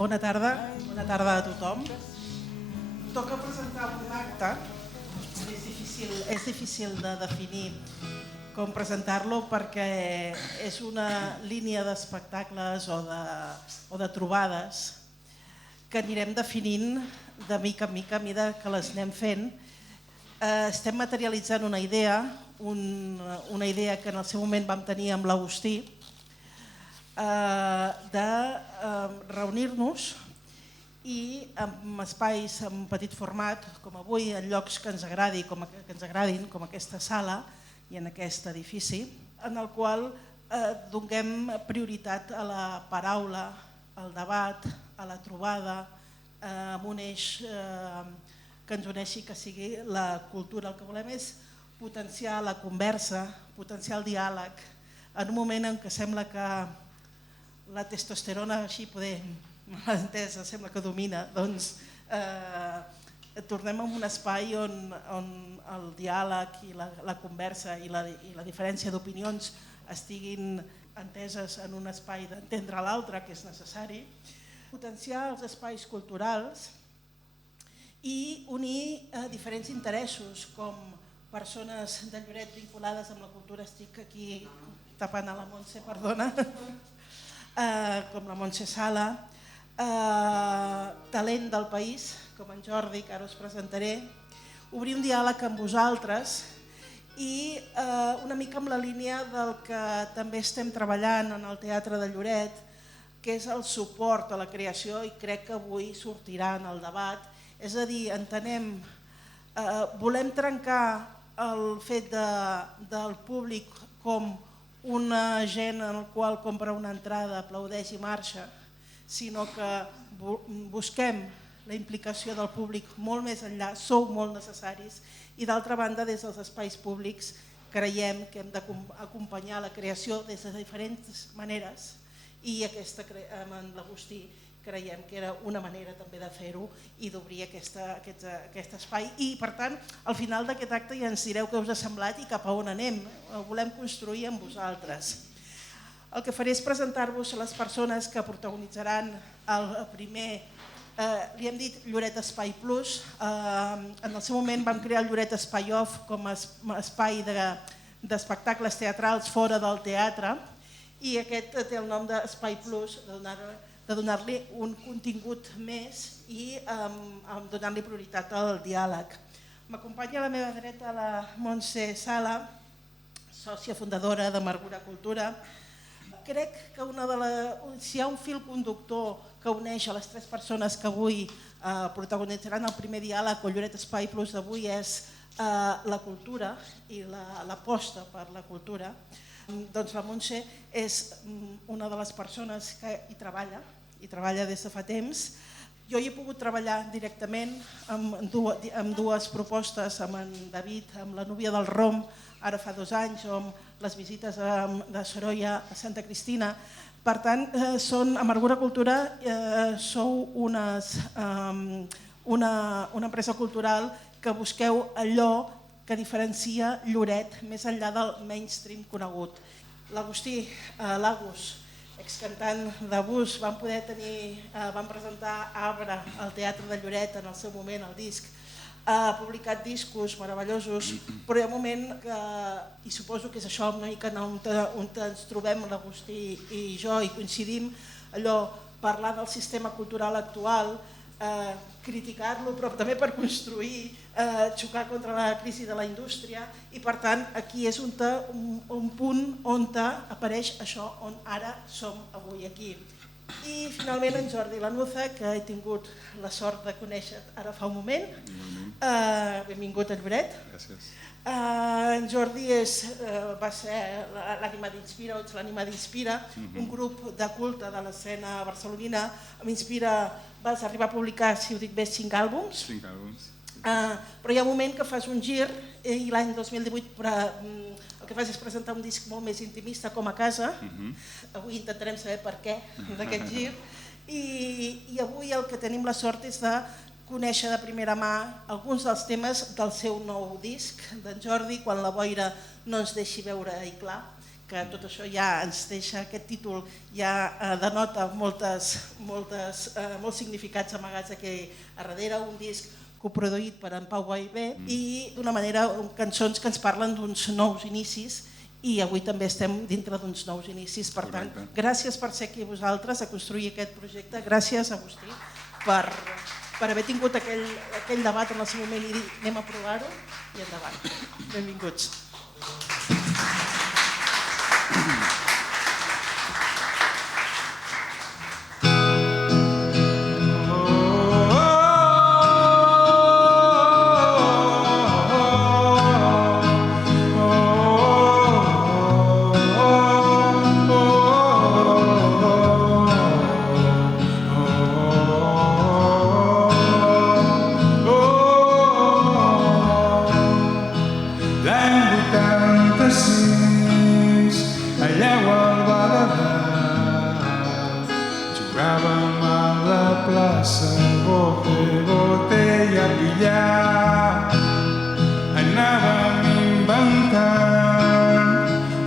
Bona tarda a tothom. Toca presentar un acte. És difícil de definir com presentar-lo perquè és una línia d'espectacles o de trobades que anirem definint de mica en mica a mesura que les anem fent. Estem materialitzant una idea que en el seu moment vam tenir amb l'Agustí, de reunir-nos i en espais en petit format, com avui, en llocs que ens agradin, com aquesta sala i en aquest edifici, en el qual donem prioritat a la paraula, al debat, a la trobada, amb un eix que ens uneixi, que sigui la cultura. El que volem és potenciar la conversa, potenciar el diàleg, en un moment en què sembla que la testosterona, així poder entesa, sembla que domina, doncs tornem a un espai on el diàleg i la conversa i la diferència d'opinions estiguin enteses en un espai d'entendre l'altre, que és necessari, potenciar els espais culturals i unir diferents interessos, com persones de Lloret vinculades amb la cultura. Estic aquí tapant a la Montse, perdona, com la Montse Sala, talent del país, com en Jordi, que ara us presentaré, obrir un diàleg amb vosaltres i una mica amb la línia del que també estem treballant en el Teatre de Lloret, que és el suport a la creació, i crec que avui sortirà en el debat. És a dir, volem trencar el fet del públic com una gent en el qual compra una entrada, aplaudeix i marxa, sinó que busquem la implicació del públic molt més enllà, sou molt necessaris, i d'altra banda des dels espais públics creiem que hem d'acompanyar la creació des de diferents maneres, i aquesta amb l'Agustí creiem que era una manera també de fer-ho i d'obrir aquest espai. I per tant, al final d'aquest acte ja ens direu què us ha semblat i cap a on anem. Ho volem construir amb vosaltres. El que faré és presentar-vos les persones que protagonitzaran el primer, li hem dit Lloret Espai Plus. En el seu moment vam crear el Lloret Espai Off com a espai d'espectacles teatrals fora del teatre, i aquest té el nom d'Espai Plus, de donar-li un contingut més i donar-li prioritat al diàleg. M'acompanya a la meva dreta la Montse Sala, sòcia fundadora d'Amargura Cultura. Crec que si hi ha un fil conductor que uneix a les tres persones que avui protagonitzaran el primer diàleg o Lloret Espai Plus d'avui és la cultura i l'aposta per la cultura, doncs la Montse és una de les persones que hi treballa des de fa temps. Jo hi he pogut treballar directament amb dues propostes, amb en David, amb la Núvia del Rom, ara fa 2 anys, o amb les visites de Sorolla a Santa Cristina. Per tant, Amargura Cultura sou una empresa cultural que busqueu allò que diferencia Lloret més enllà del mainstream conegut. L'Agustí, l'Agus, excantant de Bus, vam presentar Arbre al Teatre de Lloret en el seu moment, el disc. Ha publicat discos meravellosos, però hi ha un moment que, i suposo que és això una mica on ens trobem l'Agustí i jo i coincidim, allò, parlar del sistema cultural actual, criticar-lo, però també per construir, xocar contra la crisi de la indústria, i per tant aquí és un punt on apareix això on ara som avui aquí. I finalment en Jordi Lanuza, que he tingut la sort de conèixer ara fa un moment. Benvingut a Lloret. Gràcies. En Jordi va ser l'ànima d'Inspira, o ets l'ànima d'Inspira, un grup de culte de l'escena barcelonina. Amb Inspira vas arribar a publicar, si ho dic bé, 5 àlbums. 5 àlbums. Però hi ha un moment que fas un gir i l'any 2018 el que fas és presentar un disc molt més intimista, Com a casa. Avui intentarem saber per què d'aquest gir, i avui el que tenim la sort és de conèixer de primera mà alguns dels temes del seu nou disc d'en Jordi, Quan la boira no ens deixi veure i clar, que tot això ja ens deixa, aquest títol ja denota molts significats amagats aquí a darrere, un disc coproduït per en Pau Vallvé i d'una manera cançons que ens parlen d'uns nous inicis i avui també estem dintre d'uns nous inicis. Per tant, gràcies per ser aquí vosaltres a construir aquest projecte, gràcies a Agustí per haver tingut aquell debat en el seu moment i dir anem a provar-ho i endavant. Benvinguts.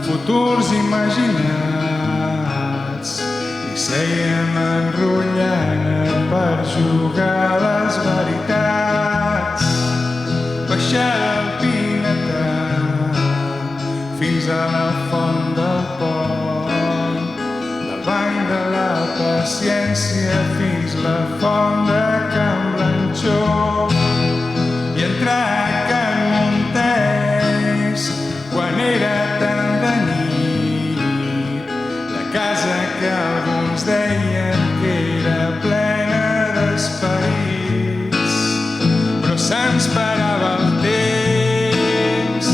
Futurs imaginats i seiem enrotllant per jugar les veritats. Baixar el Pinetà fins a la font del pont, del banc de la paciència fins la font de Can Blanchó i entrar a Can Montés quan era tan de nit, la casa que alguns deien que era plena d'esperits, però se'ns parava el temps,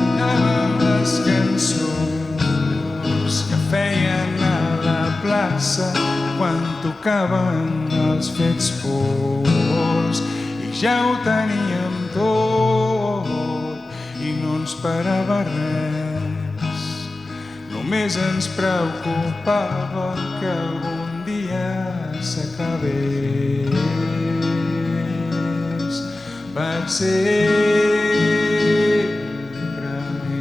anàvem les cançons que feien a la plaça quan tocaven els fets pols i ja ho teníem tot i no ens parava res. Només ens preocupava que algun dia s'acabés per sempre més.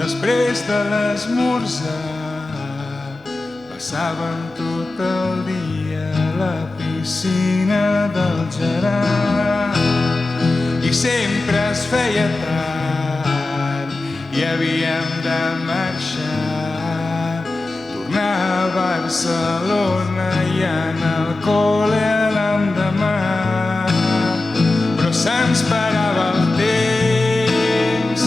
Després de l'esmorzar passàvem tot el dia a la piscina del Gerard i sempre es feia tard i havíem de marxar, tornar a Barcelona i anar al col·le l'endemà, però se'ns parava el temps,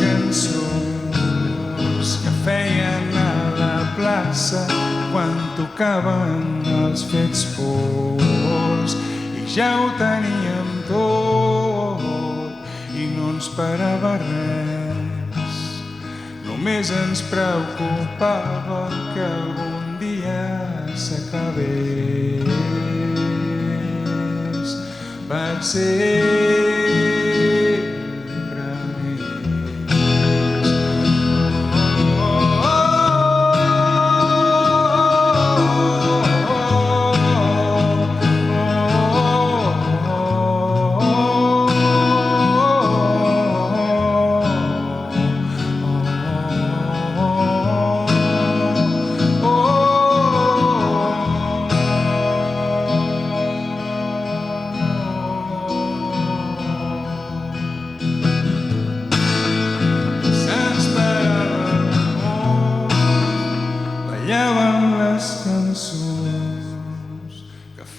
cançons que feien a la plaça quan tocaven els fets pols i ja ho teníem tot i no ens parava res. Només ens preocupava que algun dia s'acabés per sempre més.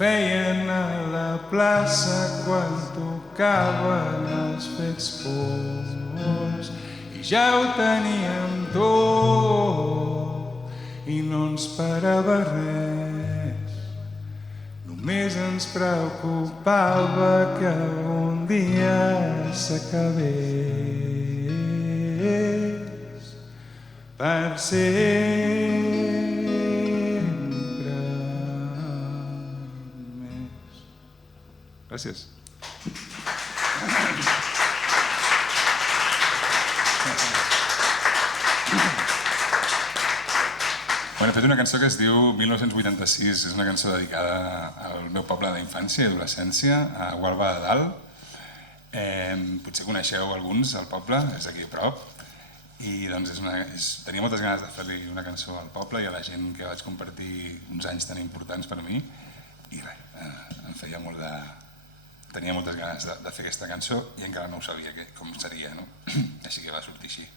Feien a la plaça quan tocaven els fets pols i ja ho teníem tot i no ens parava res. Només ens preocupava que algun dia s'acabés per sempre. Gràcies. He fet una cançó que es diu 1986, és una cançó dedicada al meu poble d'infància i adolescència, a Gualba de Dalt. Potser coneixeu alguns al poble, és aquí a prop, i doncs tenia moltes ganes de fer-li una cançó al poble i a la gent que vaig compartir uns anys tan importants per a mi, i res, em feia molt de... Tenia moltes ganes de fer aquesta cançó i encara no ho sabia com seria, no? Així que va sortir així.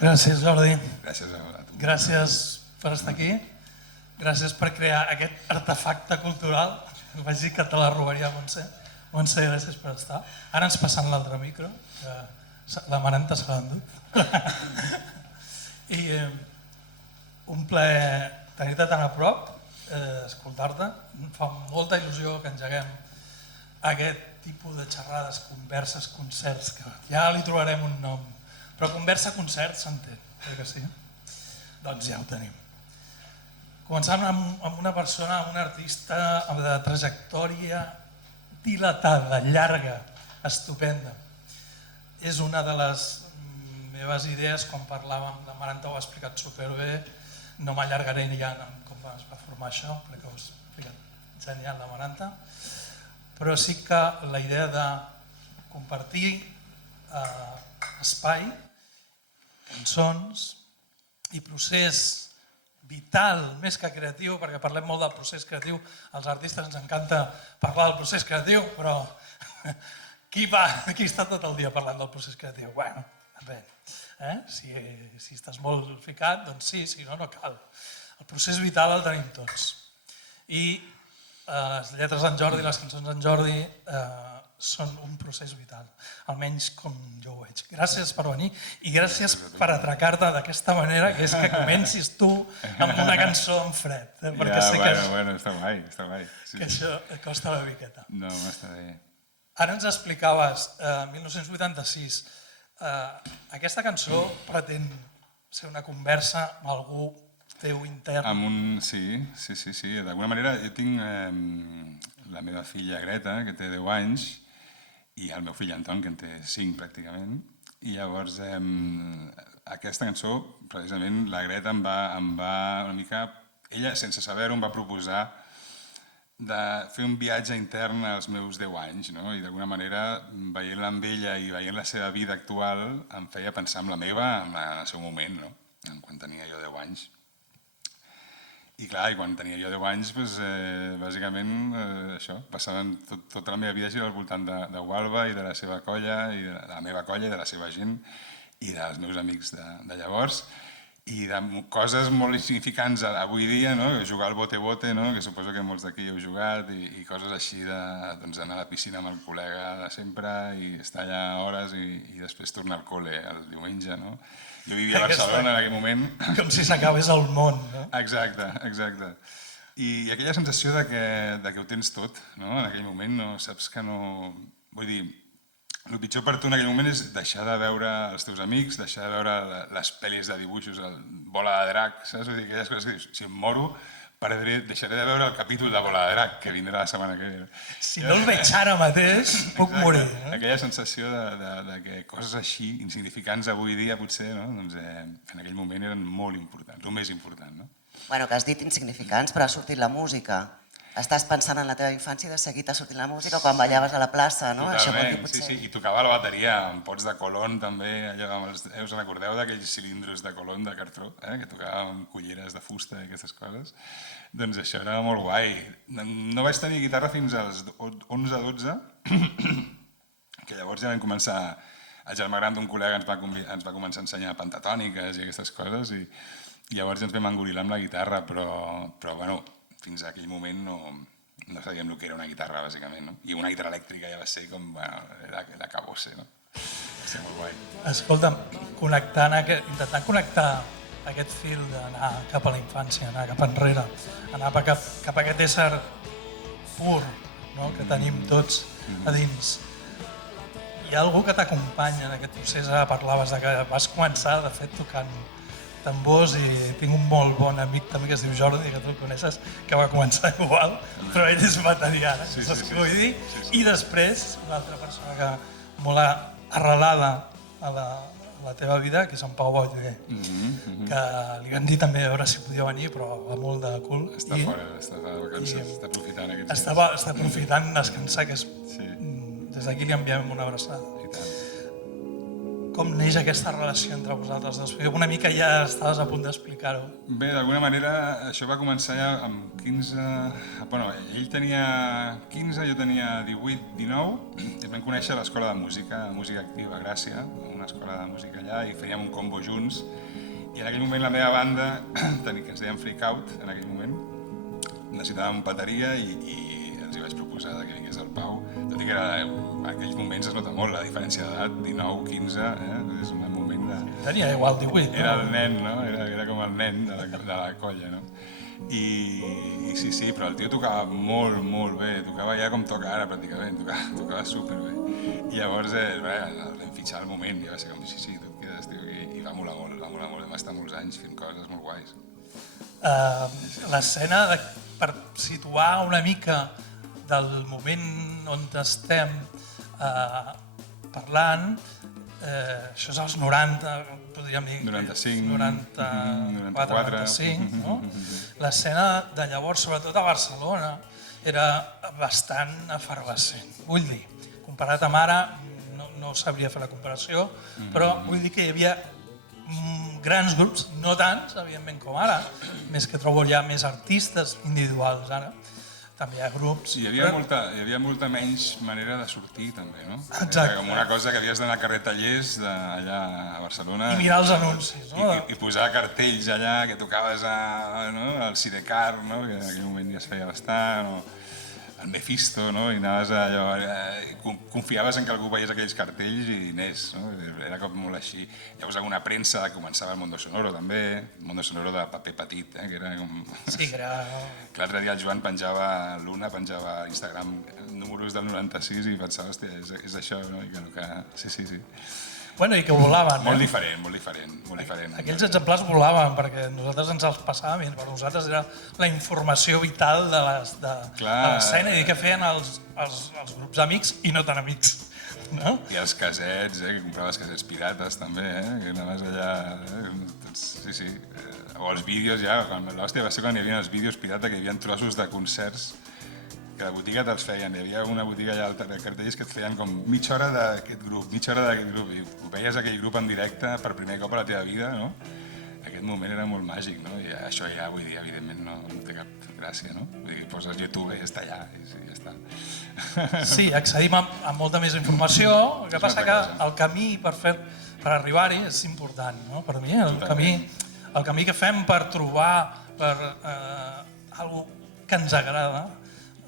Gràcies, Jordi. Gràcies a tu. Gràcies per estar aquí. Gràcies per crear aquest artefacte cultural. Vaig dir que te la robaria, Montse. Montse, gràcies per estar. Ara ens passant l'altre micro, que la Maranta se l'ha endut. I un plaer tenir-te tan a prop, escoltar-te. Em fa molta il·lusió que engeguem aquest tipus de xerrades, converses, concerts, que ja li trobarem un nom. Però conversa-concert s'entén, que sí? Doncs ja ho tenim. Començant amb una persona, amb un artista de trajectòria dilatada, llarga, estupenda. És una de les meves idees, quan parlàvem, la Maranta ho ha explicat superbé, no m'allargaré ja en com es va formar això, perquè ho ha explicat genial la Maranta, però sí que la idea de compartir espai, cançons i procés vital, més que creatiu, perquè parlem molt del procés creatiu, als artistes ens encanta parlar del procés creatiu, però qui està tot el dia parlant del procés creatiu? Bueno, depèn. Si estàs molt ficat, doncs sí, si no, no cal. El procés vital el tenim tots. I les lletres d'en Jordi, les cançons d'en Jordi, són un procés vital, almenys com jo ho veig. Gràcies per venir i gràcies per atracar-te d'aquesta manera, que és que comencis tu amb una cançó en fred. Ja, bueno, està guai. Que això costa una miqueta. No, està bé. Ara ens explicaves, 1986, aquesta cançó pretén ser una conversa amb algú teu intern. Sí. D'alguna manera jo tinc la meva filla Greta, que té 10 anys, i el meu fill Anton, que en té 5 pràcticament, i llavors aquesta cançó, precisament, la Greta em va una mica, ella sense saber-ho em va proposar de fer un viatge intern als meus 10 anys, no? I d'alguna manera, veient-la amb ella i veient la seva vida actual, em feia pensar en la meva en el seu moment, no? Quan tenia jo 10 anys. I clar, quan tenia jo 10 anys, bàsicament això, passaven tota la meva vida al voltant de Gualba i de la seva colla, i de la meva colla i de la seva gent i dels meus amics de llavors, i de coses molt insignificants avui dia, jugar al bote-bote, que suposo que molts d'aquí heu jugat, i coses així d'anar a la piscina amb el col·lega de sempre i estar allà hores i després tornar al col·le el diumenge. Jo vivia a Barcelona en aquell moment. Com si s'acabés el món, no? Exacte. I aquella sensació que ho tens tot, en aquell moment, no saps que no... Vull dir, el pitjor per tu en aquell moment és deixar de veure els teus amics, deixar de veure les pel·lis de dibuixos, el Bola de Drac, saps? Vull dir, aquelles coses que dius, si em moro, deixaré de veure el capítol de Bola de Drac, que vindrà la setmana que ve. Si no el veig ara mateix, puc morir. Aquella sensació de que coses així, insignificants avui dia potser, en aquell moment eren molt importants, el més important. Bueno, que has dit insignificants, però ha sortit la música. Estàs pensant en la teva infància i de seguida ha sortit la música quan ballaves a la plaça, no? Totalment, sí, i tocava la bateria amb pots de colón també, us recordeu d'aquells cilindres de colón de cartró, que tocàvem amb culleres de fusta i aquestes coses? Doncs això era molt guai. No vaig tenir guitarra fins als 11-12, que llavors ja vam començar, el germà gran d'un col·lega ens va començar a ensenyar pentatòniques i aquestes coses, i llavors ens vam engorilar amb la guitarra, però bueno, fins a aquell moment no sabíem el que era una guitarra, bàsicament, I una guitarra elèctrica ja va ser com, la cabosse, Va ser molt guai. Escolta'm, intentant connectar aquest fil d'anar cap a la infància, anar cap enrere, anar cap a aquest ésser pur, que tenim tots a dins. Hi ha algú que t'acompanya en aquest procés? Ara parlaves que vas començar, de fet, tocant tambors i tinc un molt bon amic també que es diu Jordi, que tu el coneixes, que va començar igual, però ell és bateria, saps què vull dir? I després, una altra persona que molt arrelada a la teva vida, que és en Pau Ballguer, que li vam dir també a veure si podia venir, però va molt de cul. Està fora, està de vacances, està aprofitant aquests dies. Està aprofitant descansar, que és... Des d'aquí li enviem una abraçada. I tant. Com neix aquesta relació entre vosaltres dos? Una mica ja estaves a punt d'explicar-ho. Bé, d'alguna manera això va començar ja amb 15... Bueno, ell tenia 15, jo tenia 18, 19, i ens vam conèixer a l'escola de música activa a Gràcia, una escola de música allà, i fèiem un combo junts. I en aquell moment la meva banda, que ens deien Freak Out, en aquell moment, necessitàvem bateria i els hi vaig proposar que vingués el Pau, tot i que en aquells moments es nota molt la diferència d'edat, 19, 15, és un moment de... Tenia igual 18. Era el nen, no? Era com el nen de la colla, no? I sí, però el tio tocava molt bé, tocava ja com toca ara pràcticament, tocava superbé. I llavors el vam fitxar al moment i va ser com, sí, tu et quedes, tio, i va molar molt, vam estar molts anys fent coses molt guais. L'escena, per situar una mica del moment on estem parlant, això és als 90, podríem dir... 95, 94, 95, no? L'escena de llavors, sobretot a Barcelona, era bastant efervescent. Vull dir, comparat amb ara, no sabria fer la comparació, però vull dir que hi havia grans grups, no tants, evidentment, com ara, més que trobo ja més artistes individuals ara. També hi ha grups... Hi havia molta menys manera de sortir, també, no? Exacte. Era com una cosa que havies d'anar a carrer Tallers, allà a Barcelona... I mirar els anuncis, no? I posar cartells allà, que tocaves al Sidecar, no? Que en aquell moment ja es feia bastant, o al Mephisto, no? I anaves allò... Confiaves en que algú veiés aquells cartells i anés, no? Era com molt així. Llavors alguna premsa que començava el Mondo Sonoro, també, el Mondo Sonoro de paper petit, que era com... Sí, que era... Que l'altre dia el Joan l'Una penjava a Instagram números del 96 i pensava, hòstia, és això, no? I que... Sí. Bueno, i que volaven, molt diferent. Aquells exemplars volaven, perquè nosaltres ens els passàvem i per nosaltres era la informació vital de l'escena i que feien els grups amics i no tan amics. No? I els casets, que compraves casets pirates també, que anaves allà... Sí. O els vídeos ja, l'hòstia va ser quan hi havia els vídeos pirata, que hi havia trossos de concerts que a la botiga te'ls feien. Hi havia una botiga allà de cartells que et feien com mitja hora d'aquest grup, i ho veies aquell grup en directe per primer cop a la teva vida, no? Aquest moment era molt màgic, no? I això ja, vull dir, evidentment no té cap gràcia, no? Vull dir, poses YouTube i ja està allà, i sí, ja està. Sí, accedim a molta més informació, el que passa que el camí per arribar-hi és important, no? Per mi, el camí que fem per trobar alguna que ens agrada,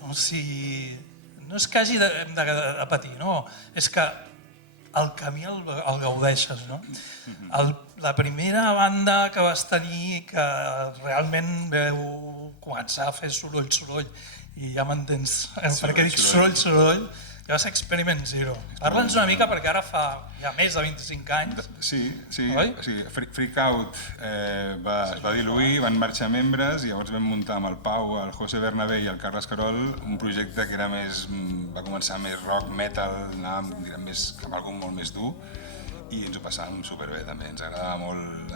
no és que hagi de patir, no, és que el camí el gaudeixes, no? La primera banda que vas tenir que realment veu començar a fer soroll, i ja m'entens, perquè dic soroll, que va ser Experiment Zero. Parla'ns una mica perquè ara fa ja més de 25 anys. Sí. Freak Out es va diluir, van marxar membres i llavors vam muntar amb el Pau, el José Bernabé i el Carles Carol un projecte que era va començar més rock, metal, anàvem més cap a algú molt més dur i ens ho passàvem superbé també. Ens agradava molt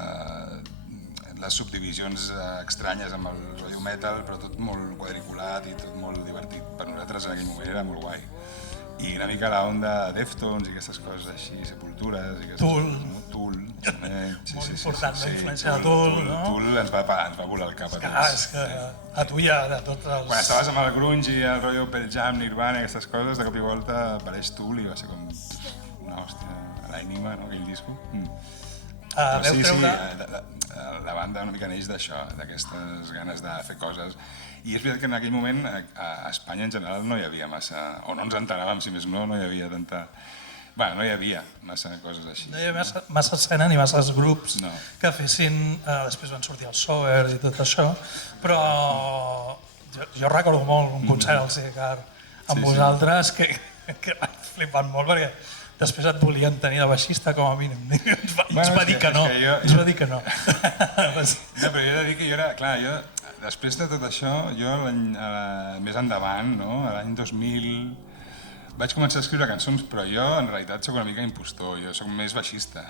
les subdivisions estranyes amb el rotllo metal, però tot molt quadriculat i tot molt divertit. Per nosaltres en aquell moment era molt guai. I una mica la onda Deftones i aquestes coses així, Sepultures... Tool. Tool. Molt important, la influència de Tool, no? Tool ens va volar el cap a tots. És que a tu ja de tots els... Quan estaves amb el grunge i el rotllo Pearl Jam, Nirvana i aquestes coses, de cop i volta apareix Tool i va ser com una hòstia, l'ànima, no, aquell disco. La banda una mica neix d'això, d'aquestes ganes de fer coses. I és veritat que en aquell moment a Espanya en general no hi havia massa, o no ens enteràvem, si més no hi havia tanta... Bé, no hi havia massa coses així. No hi havia massa escena ni massa grups que fessin... Després van sortir els Sovers i tot això, però jo recordo molt un concert al Sidecar amb vosaltres que vaig flipant molt perquè després et volien tenir de baixista com a mínim. Ens va dir que no. Ens va dir que no. No, però jo he de dir que jo era... Clar, jo, després de tot això, jo més endavant, no? L'any 2000... Vaig començar a escriure cançons, però jo en realitat sóc una mica impostor, jo sóc més baixista.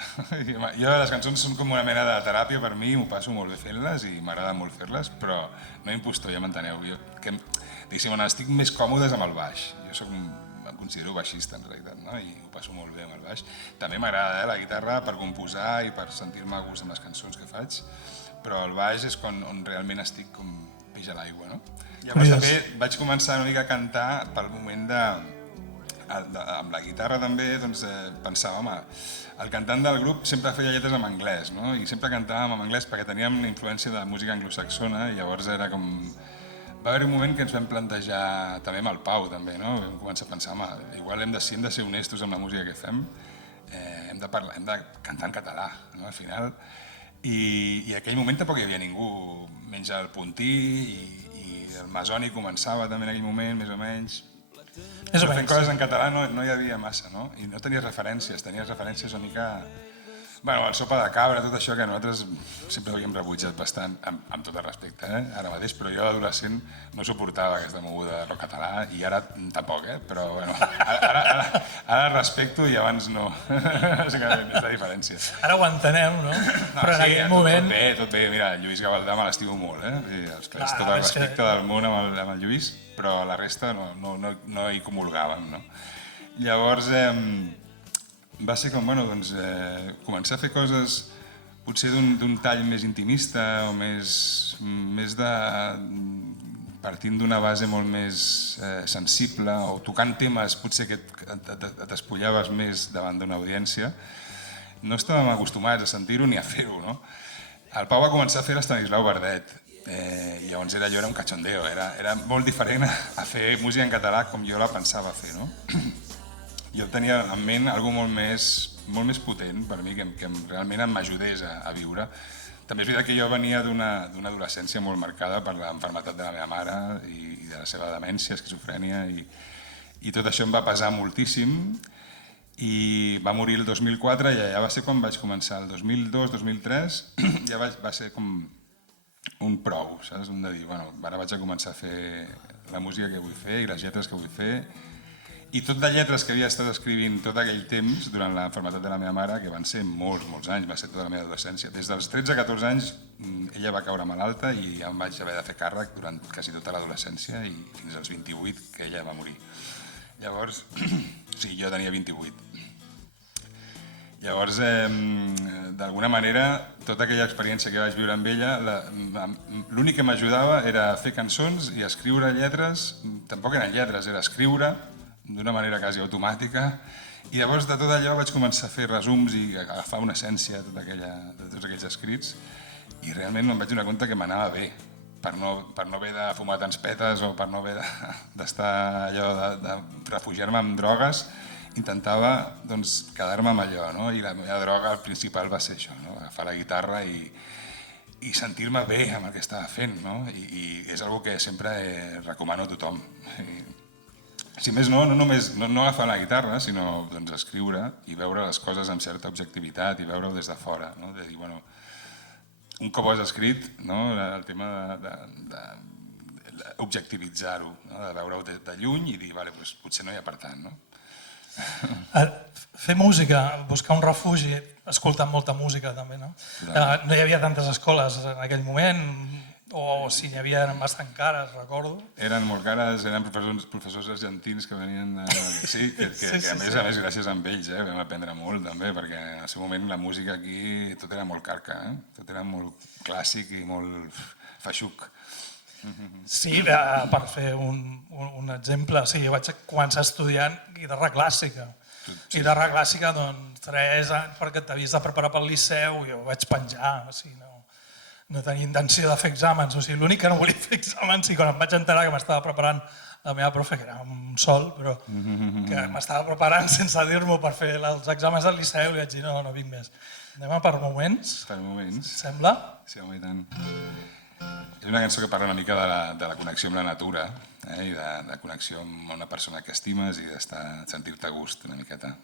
Jo les cançons són com una mena de teràpia per mi, m'ho passo molt bé fent-les i m'agrada molt fer-les, però no impostor, ja m'enteneu. Diguéssim, on estic més còmodes amb el baix. Jo em considero baixista en realitat, no? I ho passo molt bé amb el baix. També m'agrada la guitarra per composar i per sentir-me a gust amb les cançons que faig, però el baix és on realment estic com peix a l'aigua, no? Llavors també vaig començar una mica a cantar pel moment amb la guitarra també, doncs, pensàvem, el cantant del grup sempre feia lletres en anglès, no? I sempre cantàvem en anglès perquè teníem una influència de música anglosaxona i llavors era com... Va haver un moment que ens vam plantejar, també amb el Pau, també, no? Vam començar a pensar, igual hem de ser honestos amb la música que fem, hem de cantar en català, no? Al final. I aquell moment tampoc hi havia ningú, menys el Puntí i el Masoni començava també en aquell moment, més o menys. Però fent coses en català no hi havia massa, no? I no tenies referències una mica... Bueno, el Sopa de Cabra, tot això que nosaltres sempre ho havíem rebutjat bastant, amb tot el respecte, ara mateix, però jo d'adolescent no suportava aquesta moguda de rock català i ara tampoc, però bueno, ara respecto i abans no, bàsicament, aquesta diferència. Ara ho entenem, no? Però en aquell moment... Tot bé, mira, Lluís Gavaldà me l'estimo molt, tot el respecte del món amb el Lluís, però la resta no hi comulgàvem, no? Llavors, va ser com, bueno, doncs, començar a fer coses potser d'un tall més intimista o més de... partint d'una base molt més sensible o tocant temes potser que et despullaves més davant d'una audiència. No estàvem acostumats a sentir-ho ni a fer-ho, no? El Pau va començar a fer l'Estanislau Verdet, llavors allò era un cachondeo, era molt diferent a fer música en català com jo la pensava fer, no? Jo tenia en ment algo molt més potent per mi, que realment m'ajudés a viure. També és veritat que jo venia d'una adolescència molt marcada per l'enfermetat de la meva mare i de la seva demència, esquizofrènia, i tot això em va pesar moltíssim. I va morir el 2004 i ja va ser quan vaig començar. El 2002-2003 ja va ser com un prou, saps? Un de dir, bueno, ara vaig a començar a fer la música que vull fer i les lletres que vull fer. I tot de lletres que havia estat escrivint tot aquell temps, durant l'enfermetat de la meva mare, que van ser molts anys, va ser tota la meva adolescència. Des dels 13 a 14 anys ella va caure malalta i ja em vaig haver de fer càrrec durant quasi tota l'adolescència i fins als 28 que ella va morir. Llavors, sí, jo tenia 28. Llavors, d'alguna manera, tota aquella experiència que vaig viure amb ella, l'únic que m'ajudava era fer cançons i escriure lletres, tampoc eren lletres, era escriure, d'una manera quasi automàtica, i llavors de tot allò vaig començar a fer resums i agafar una essència de tots aquells escrits i realment em vaig donar compte que m'anava bé, per no haver de fumar tants petes o per no haver d'estar allò de refugiar-me en drogues, intentava doncs, quedar-me amb allò, no? I la meva droga principal va ser això, no? Agafar la guitarra i sentir-me bé amb el que estava fent, no? I és una que sempre recomano a tothom. Si més no agafar la guitarra, sinó doncs, escriure i veure les coses amb certa objectivitat i veure-ho des de fora. No? De dir, bueno, un cop ho has escrit, no? El tema d'objectivitzar-ho, no? De veure-ho de lluny i dir, vale, doncs, potser no hi ha per tant. No? Fer música, buscar un refugi, escoltant molta música també, no? No hi havia tantes escoles en aquell moment, o si n'hi havia eren bastant cares, recordo. Eren molt cares, eren professors argentins que venien... Sí, que a més gràcies a ells vam aprendre molt també, perquè en el seu moment la música aquí tot era molt carca, tot era molt clàssic i molt feixuc. Sí, per fer un exemple, sí, jo vaig començar estudiant guitarra clàssica. Guitarra clàssica, doncs, 3 anys perquè t'havies de preparar pel Liceu i ho vaig penjar, o sigui, no tenia intenció de fer exàmens, o sigui, l'únic que no volia fer exàmens i quan em vaig enterar que m'estava preparant la meva profe, que era un sol, però que m'estava preparant sense dir-m'ho per fer els exàmens del Liceu, li vaig dir, no vinc més. Anem a Per moments. Per moments. Sembla? Sí, home, i tant. És una cançó que parla una mica de la connexió amb la natura i de connexió amb una persona que estimes i de sentir-te a gust una miqueta.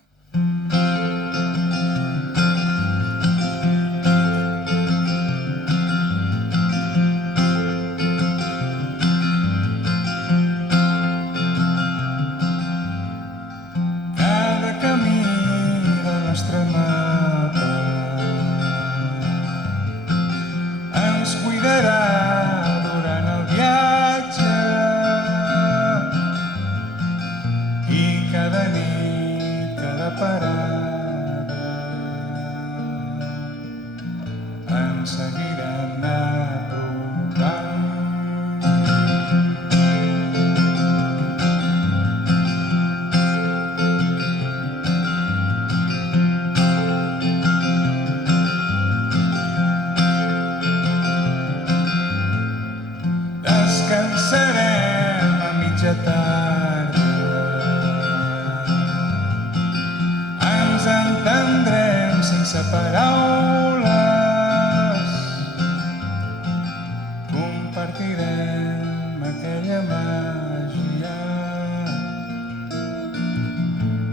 repartirem aquella màgia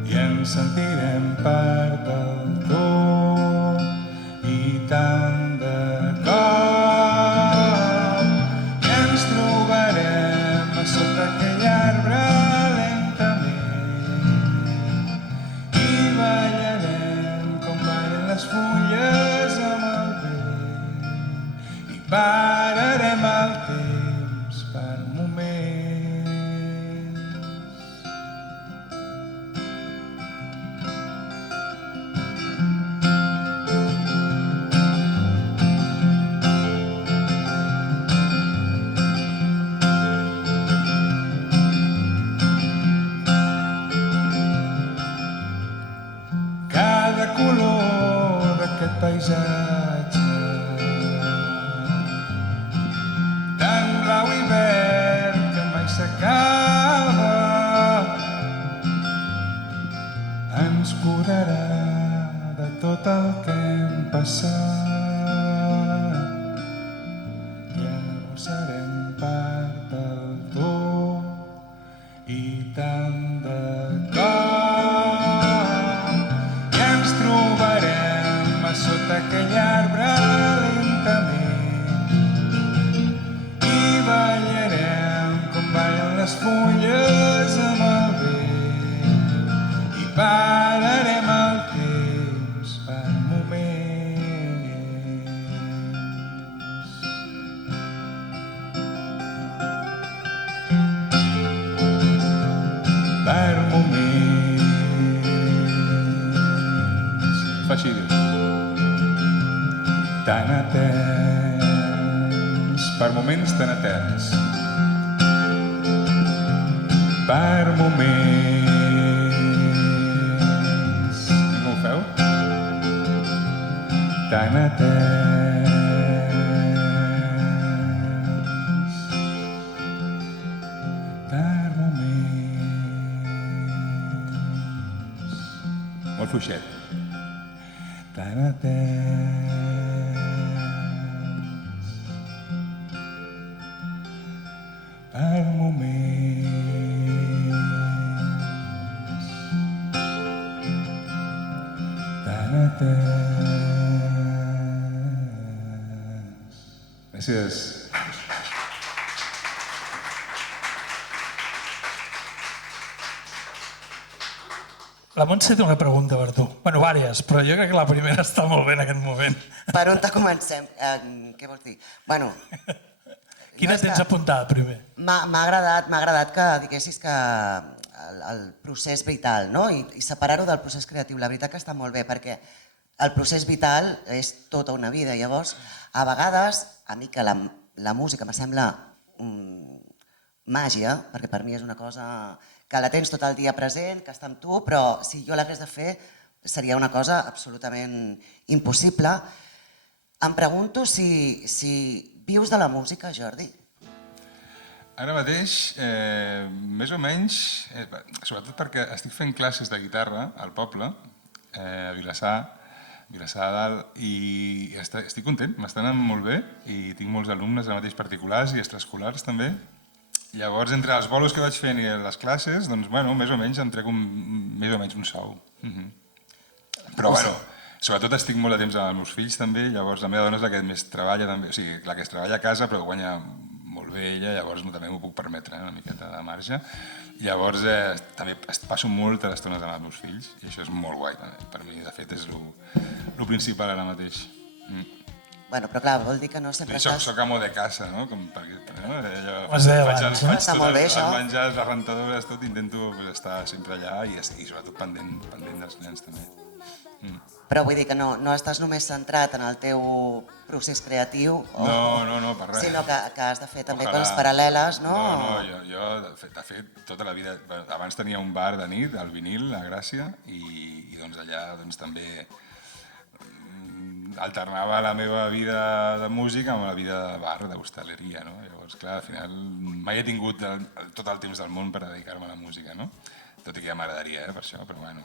i ens sentirem part del tot i tant de cop i ens trobarem a sota aquell arbre lentament i ballarem com ballen les fulles amb el vent i pararem el temps per moments. Cada color d'aquest paisatge tan blau i verd que mai s'acaba ens curarà de tot el que hem passat. Llavors serem part del tot i tant de cop i ens trobarem a sota aquell arbre lentament i ballarem com ballen les fulles amb el vent i pararem el temps per moments. Per moments. Fa així, diu. Tan eterns, per moments tan eterns. Per moments. Com ho feu? Tan eterns. Per moments. Molt fluixet. Tan eterns. Per moments. Tan eterns. Gràcies. La Montse té una pregunta per tu. Bueno, vàries, però jo crec que la primera està molt bé en aquest moment. Per on te comencem? Què vols dir? Bueno, Quina tens apuntada primer? m'ha agradat que diguessis que el procés vital, no? I separar-ho del procés creatiu. La veritat que està molt bé, perquè el procés vital és tota una vida. Llavors, a vegades, a mi que la música me sembla màgia, perquè per mi és una cosa que la tens tot el dia present, que està amb tu, però si jo l'hagués de fer seria una cosa absolutament impossible. Em pregunto si vius de la música, Jordi? Ara mateix, més o menys, sobretot perquè estic fent classes de guitarra al poble, a Vilassar de Dalt, i estic content, m'estan anant molt bé i tinc molts alumnes ara mateix particulars i extraescolars també. Llavors, entre els bolos que vaig fent i les classes, doncs, bueno, més o menys em trec més o menys un sou. Però, bueno, sobretot estic molt de temps amb els meus fills també, llavors la meva dona és la que més treballa també, o sigui, la que es treballa a casa però guanya molt bé ella, llavors també m'ho puc permetre, una miqueta de marge. Llavors també passo moltes estones amb els meus fills i això és molt guai també, per mi de fet és el principal ara mateix. Bueno, però clar, vol dir que no sempre estàs... Soc amo de casa, no? Perquè Ho has dit abans, faig Està molt bé, això. els menjars, les rentadores, tot, intento estar sempre allà i sobretot pendent dels nens també. Però vull dir que no estàs només centrat en el teu procés creatiu, No, per res. sinó que has de fer també Ojalà. coses paral·leles, no? No, jo de fet, tota la vida... Abans tenia un bar de nit, al Vinil, a Gràcia, i doncs allà també alternava la meva vida de música amb la vida de bar, d'hostaleria, no? Llavors, clar, al final mai he tingut tot el temps del món per dedicar-me a la música, no? Tot i que ja m'agradaria, per això, però bueno.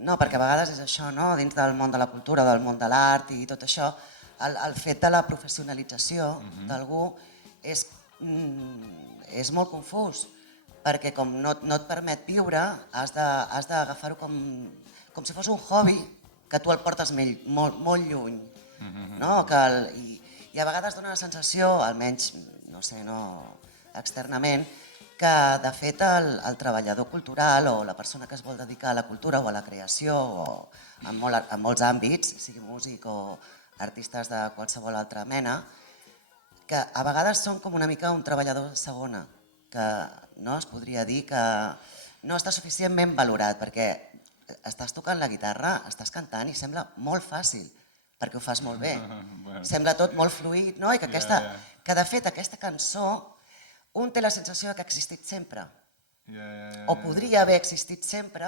No, perquè a vegades és això, no? Dins del món de la cultura, del món de l'art i tot això, el fet de la professionalització d'algú és molt confús, perquè com no et permet viure, has d'agafar-ho com si fos un hobby que tu el portes molt lluny. No? I a vegades dona la sensació, almenys, no sé, externament, que de fet el treballador cultural o la persona que es vol dedicar a la cultura o a la creació o en molts àmbits, sigui músic o artistes de qualsevol altra mena, que a vegades són com una mica un treballador de segona, que es podria dir que no està suficientment valorat, perquè estàs tocant la guitarra, estàs cantant i sembla molt fàcil, perquè ho fas molt bé. Sembla tot molt fluid, no? I que de fet aquesta cançó un té la sensació que ha existit sempre, o podria haver existit sempre,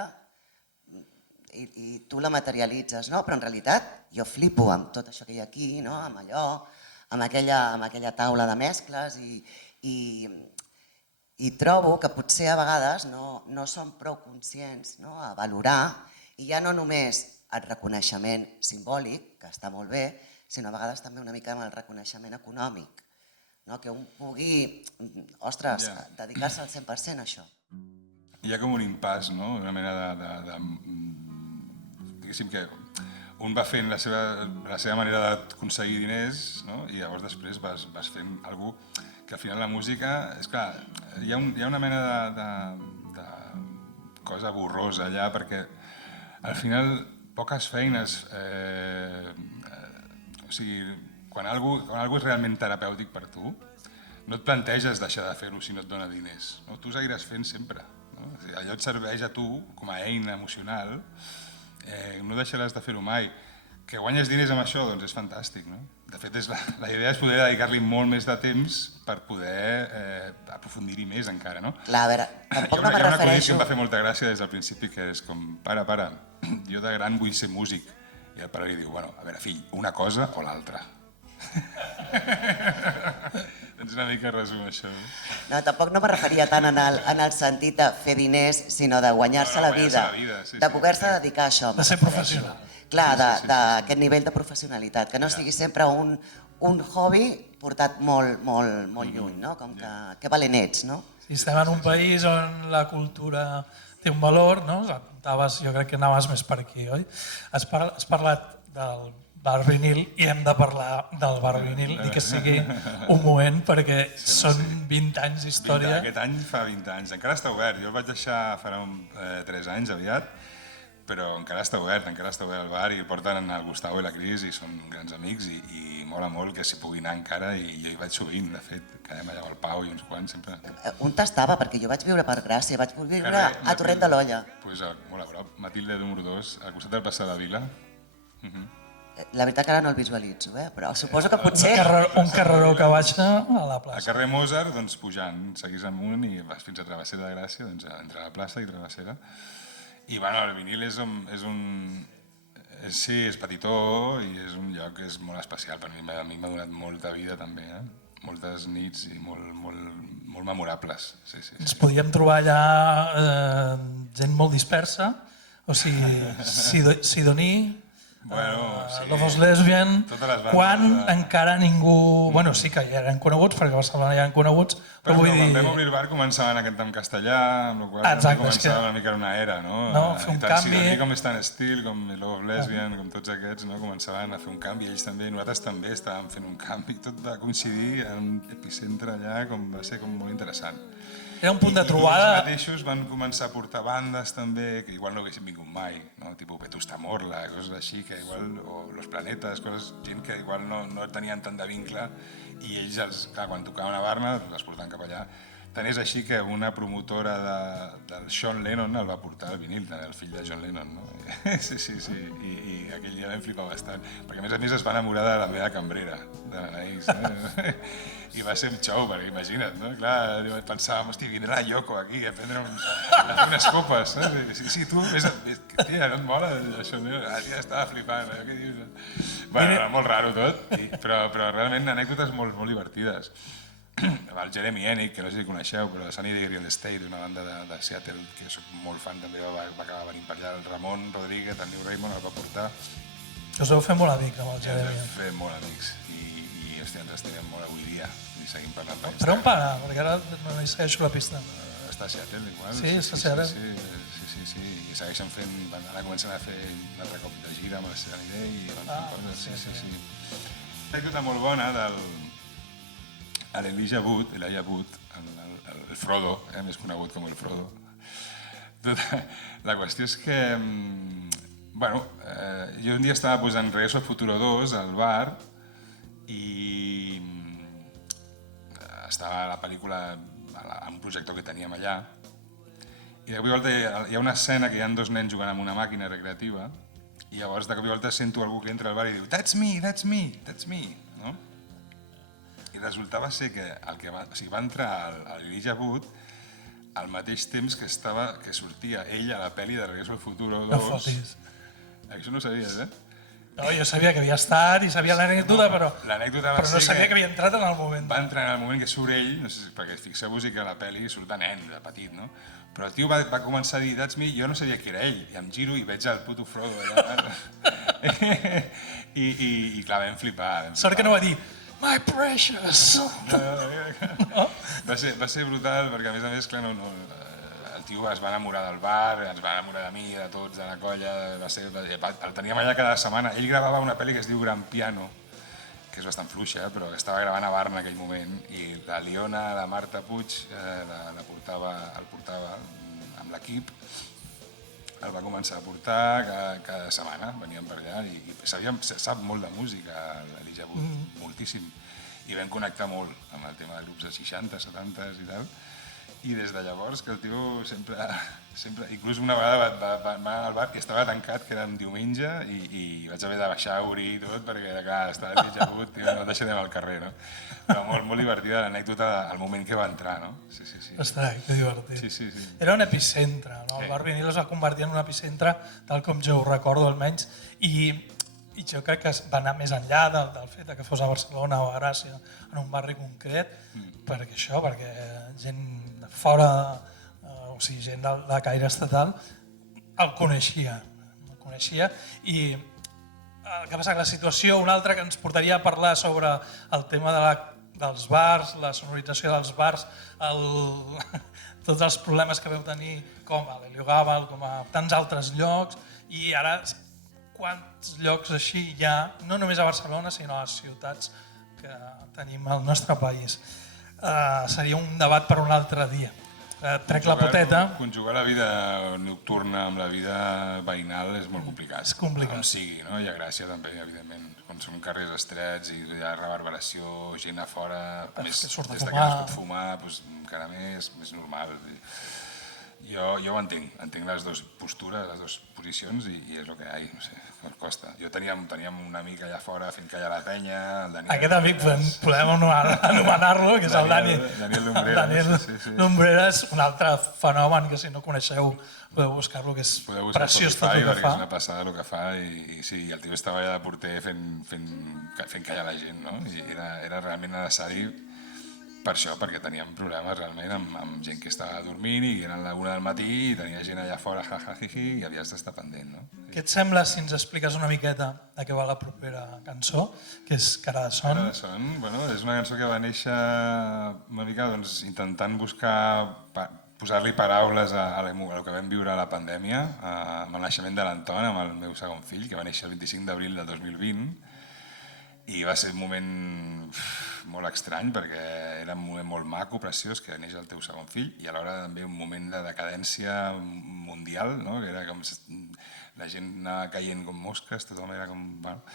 i tu la materialitzes, no? Però en realitat jo flipo amb tot això que hi ha aquí, amb allò, amb aquella taula de mescles, i trobo que potser a vegades no som prou conscients a valorar, i ja no només el reconeixement simbòlic, que està molt bé, sinó a vegades també una mica amb el reconeixement econòmic, que un pugui, ostres, dedicar-se al 100% a això. Hi ha com un impàs, no? Una mena de diguéssim que un va fent la seva manera d'aconseguir diners, no? I llavors després vas fent alguna cosa que al final la música, és clar, hi ha una mena de cosa borrosa allà, perquè al final poques feines, o sigui, quan alguna és realment terapèutic per tu, no et planteges deixar de fer-ho si no et dona diners. Tu ho seguiràs fent sempre. Allò et serveix a tu com a eina emocional, no deixaràs de fer-ho mai. Que guanyes diners amb això, doncs és fantàstic. De fet, la idea és poder dedicar-li molt més de temps per poder aprofundir-hi més encara. Clar, a veure, tampoc no me refereixo... Hi ha una cosa que em va fer molta gràcia des del principi, que és com, pare, jo de gran vull ser músic. I el pare li diu, bueno, a veure, fill, una cosa o l'altra. Tens una mica resum això. No, tampoc no me referia tant en el sentit de fer diners, sinó de guanyar-se la vida, de poder-se dedicar a això. De ser professional. Clar, d'aquest nivell de professionalitat, que no sigui sempre un hobby portat molt lluny, no? Com que valent ets, no? Si estem en un país on la cultura té un valor, no? Jo crec que anaves més per aquí, oi? Has parlat del bar vinil i hem de parlar del bar vinil i que sigui un moment perquè són 20 anys d'història. Aquest any fa 20 anys, encara està obert. Jo el vaig deixar farà 3 anys aviat, però encara està obert el bar i el porten el Gustavo i la Cris i són grans amics i mola molt que s'hi pugui anar encara i jo hi vaig sovint, de fet, quedem allà al Pau i uns quants sempre. On t'estava? Perquè jo vaig viure per Gràcia, vaig viure a Torrent de l'Olla. Doncs molt a prop, Matilde número 2, al costat del Passeig de la Vila. La veritat que ara no el visualitzo, però suposo que potser... Un carreró que baixa a la plaça. A carrer Mozart, doncs pujant, seguís amunt i vas fins a Travessera de Gràcia, doncs entre la plaça i Travessera. I bueno, el vinil és un... Sí, és petitó i és un lloc que és molt especial per mi. A mi m'ha donat molta vida també, moltes nits i molt memorables. Ens podíem trobar allà gent molt dispersa, o sigui, Sidoní, Lobos Lesbian, quan encara ningú... Bueno, sí que ja eren coneguts, perquè a Barcelona ja eren coneguts, però vull dir... Quan vam obrir el bar començaven a cantar en castellà, amb la qual cosa començava una mica una era, no? Fer un canvi... Sidoní, com Stan Steele, com Lobos Lesbian, com tots aquests, començaven a fer un canvi, ells també, nosaltres també estàvem fent un canvi, tot va coincidir en un epicentre allà, va ser molt interessant. Era un punt de trobada... Ells mateixos van començar a portar bandes també, que igual no haguessin vingut mai, tipus Vetusta Morla, coses així, que igual, o Los Planetes, gent que igual no tenien tant de vincle, i ells, clar, quan tocaven a Barna, les portaven cap allà. Tant és així que una promotora del Sean Lennon el va portar al vinil, el fill de John Lennon, no? Sí, i aquell dia vam flipar bastant, perquè a més es va enamorar de la meva cambrera, de l'Anaïs, no? I va ser un xou, perquè imagina't, no? Clar, pensàvem, hosti, vindrà la Yoko aquí a fer unes copes, saps? Sí, tu, tia, no et mola això? Ja estava flipant, què dius? Bueno, molt raro tot, però realment anècdotes molt divertides. El Jeremy Ennig, que no sé si coneixeu, però de Sunny Day Real Estate, una banda de Seattle, que soc molt fan també, va acabar venint per allà. El Ramon Rodríguez, el New Raymond, el va portar. Us heu fet molt amics amb el Jeremy. Ens vam fer molt amics i ens estimem molt avui dia i seguim parlant per Per on para? Perquè ara no hi segueixo la pista. Està a Seattle, igual. Sí, està a Seattle. Sí. I segueixen fent... Ara comencen a fer un altre cop de gira amb la seva idea i van fent coses. Sí. Una anècdota molt bona de l'Elijah Wood, el Frodo, més conegut com el Frodo. La qüestió és que... jo un dia estava posant Regreso al Futuro 2 al bar i estava la pel·lícula en un projector que teníem allà i de cop i volta hi ha una escena que hi ha dos nens jugant amb una màquina recreativa i llavors de cop i volta sento algú que entra al bar i diu that's me, no? I resultava ser que va entrar l'Elijah Wood al mateix temps que sortia ell a la pel·li de Regreso al Futuro 2. No fotis. Això no ho sabies, eh? No, jo sabia que havia estat i sabia l'anècdota, però no sabia que havia entrat en el moment. Va entrar en el moment que surt ell, no sé, perquè fixeu-vos que a la pel·li surt de nen, de petit, no? Però el tio va començar a dir that's me, jo no sabia que era ell, i em giro i veig el puto Frodo allà. I clar, vam flipar. Sort que no va dir my precious. No? Va ser brutal, perquè a més, clar, el tio es va enamorar del bar, ens va enamorar de mi, de tots, de la colla, el teníem allà cada setmana. Ell gravava una pel·li que es diu Gran Piano, que és bastant fluixa, però que estava gravant a Barna en aquell moment, i la Liona, la Marta Puig, el portava amb l'equip, el va començar a portar cada setmana, veníem per allà, i sap molt de música, l'Elijah Wood, moltíssim, i vam connectar molt amb el tema de grups de 60, 70 i tal, i des de llavors que el tio sempre inclús una vegada va anar al bar i estava tancat, que era un diumenge, i vaig haver de baixar a obrir i tot perquè clar, estava desjagut, no el deixarem al carrer, no? Però molt divertida l'anècdota al moment que va entrar, no? Sí. Ostres, que divertit. Sí. Era un epicentre, no? El bar Vinil es va convertir en un epicentre, tal com jo ho recordo almenys, i jo crec que va anar més enllà del fet que fos a Barcelona o a Gràcia, en un barri concret, perquè gent fora, o sigui, gent de caire estatal, el coneixia. I el que passa que la situació, una altra que ens portaria a parlar sobre el tema dels bars, la sonorització dels bars, tots els problemes que veu tenir com a l'Heliogàbal, com a tants altres llocs, i ara quants llocs així hi ha, no només a Barcelona, sinó a les ciutats que tenim al nostre país. Seria un debat per un altre dia. Trec la poteta. Conjugar la vida nocturna amb la vida veïnal és molt complicat. És complicat. On sigui, no? I a Gràcia també, evidentment. Quan són carrers estrets i hi ha reverberació, gent a fora, més des que no es pot fumar, doncs encara més normal. Jo ho entenc les dues postures, les dues posicions i és el que hi ha, no sé, em costa. Jo teníem un amic allà fora fent callar la penya, el Daniel... Aquest amic podem anomenar-lo, que és el Daniel Lumbreras. Daniel Lumbreras, un altre fenomen que si no coneixeu podeu buscar-lo, que és preciós tot el que fa. És una passada el que fa i sí, el tio estava allà de porter fent callar la gent, no? I era realment necessari per això, perquè teníem problemes realment amb gent que estava dormint i eren la 1 del matí i tenia gent allà fora, jajajiji, i havies d'estar pendent, no? Què et sembla si ens expliques una miqueta de què va la propera cançó, que és Cara de Son? Cara de Son, bueno, és una cançó que va néixer una mica intentant buscar, posar-li paraules a el que vam viure a la pandèmia, amb el naixement de l'Anton, amb el meu segon fill, que va néixer el 25 d'abril de 2020, i va ser un moment molt estrany perquè era un moment molt maco, preciós, que neix el teu segon fill i alhora també un moment de decadència mundial, no? Que era com la gent anava caient com mosques, tothom era com... Bueno.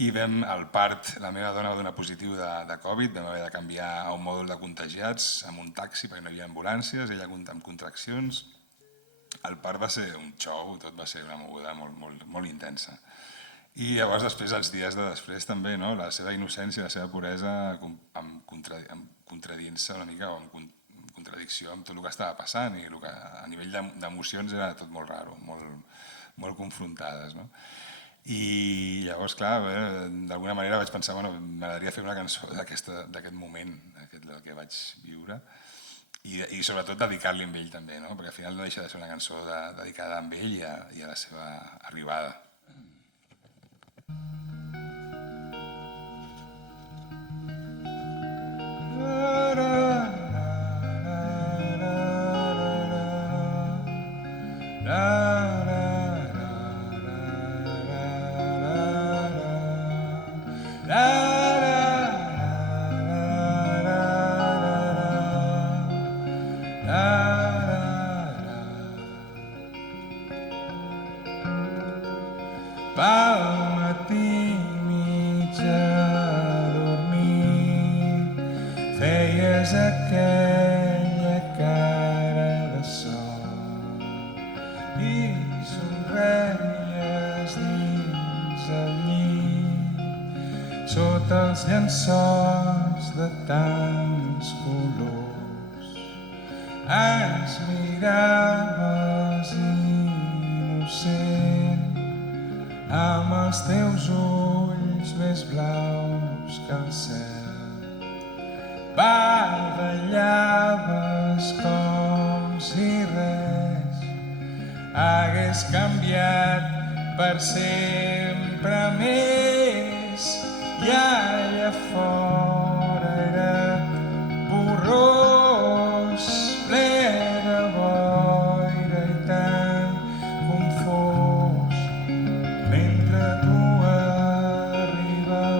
I al part, la meva dona va donar positiu de Covid, vam haver de canviar a un mòdul de contagiats amb un taxi perquè no hi havia ambulàncies, ella amb contraccions. El part va ser un show, tot va ser una moguda molt intensa. I llavors després, els dies de després també, no? La seva innocència, la seva puresa, contradient-se una mica o en contradicció amb tot el que estava passant i a nivell d'emocions era tot molt raro, molt confrontades, no? I llavors, clar, d'alguna manera vaig pensar, bueno, m'agradaria fer una cançó d'aquest moment, del que vaig viure, i sobretot dedicar-li a ell també, no? Perquè al final no deixa de ser una cançó dedicada a ell i a la seva arribada. és aquella cara de sol i somreies dins el llit sota els llençols de tants colors. Ens miraves innocent amb els teus ulls més blaus que el cel. Badallaves com si res hagués canviat per sempre més i allà fora era borrós, ple de boira i tan confós mentre tu arribaves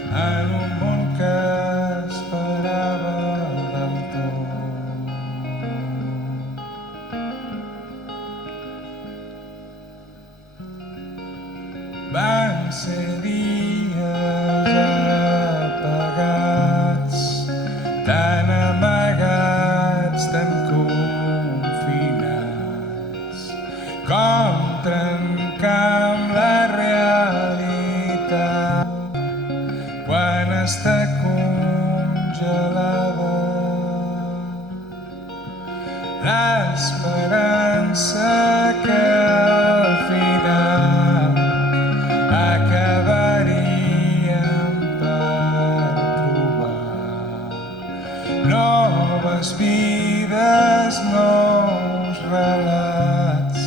en un món que esperava del tot. Van ser dies apagats, tan amagats, tan confinats, com trencar amb la realitat quan està congelada. L'esperança que al final acabaríem per trobar noves vides, nous relats,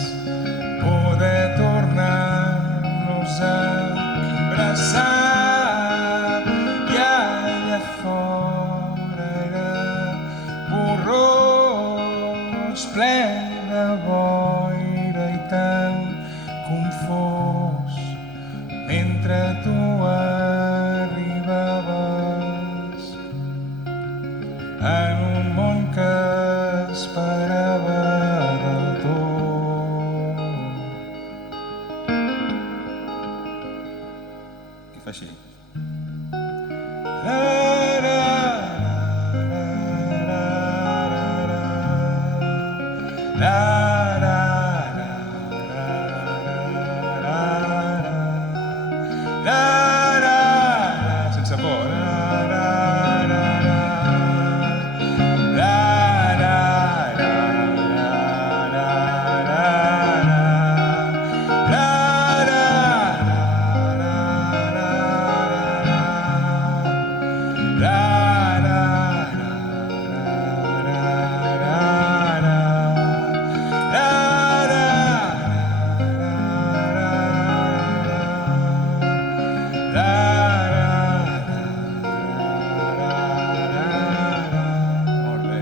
poder tornar-nos a abraçar i allà fora era borrós, ple de boira i tan confós mentre tu arribaves en un món que esperava del tot. I fa així. Sense por. Molt bé.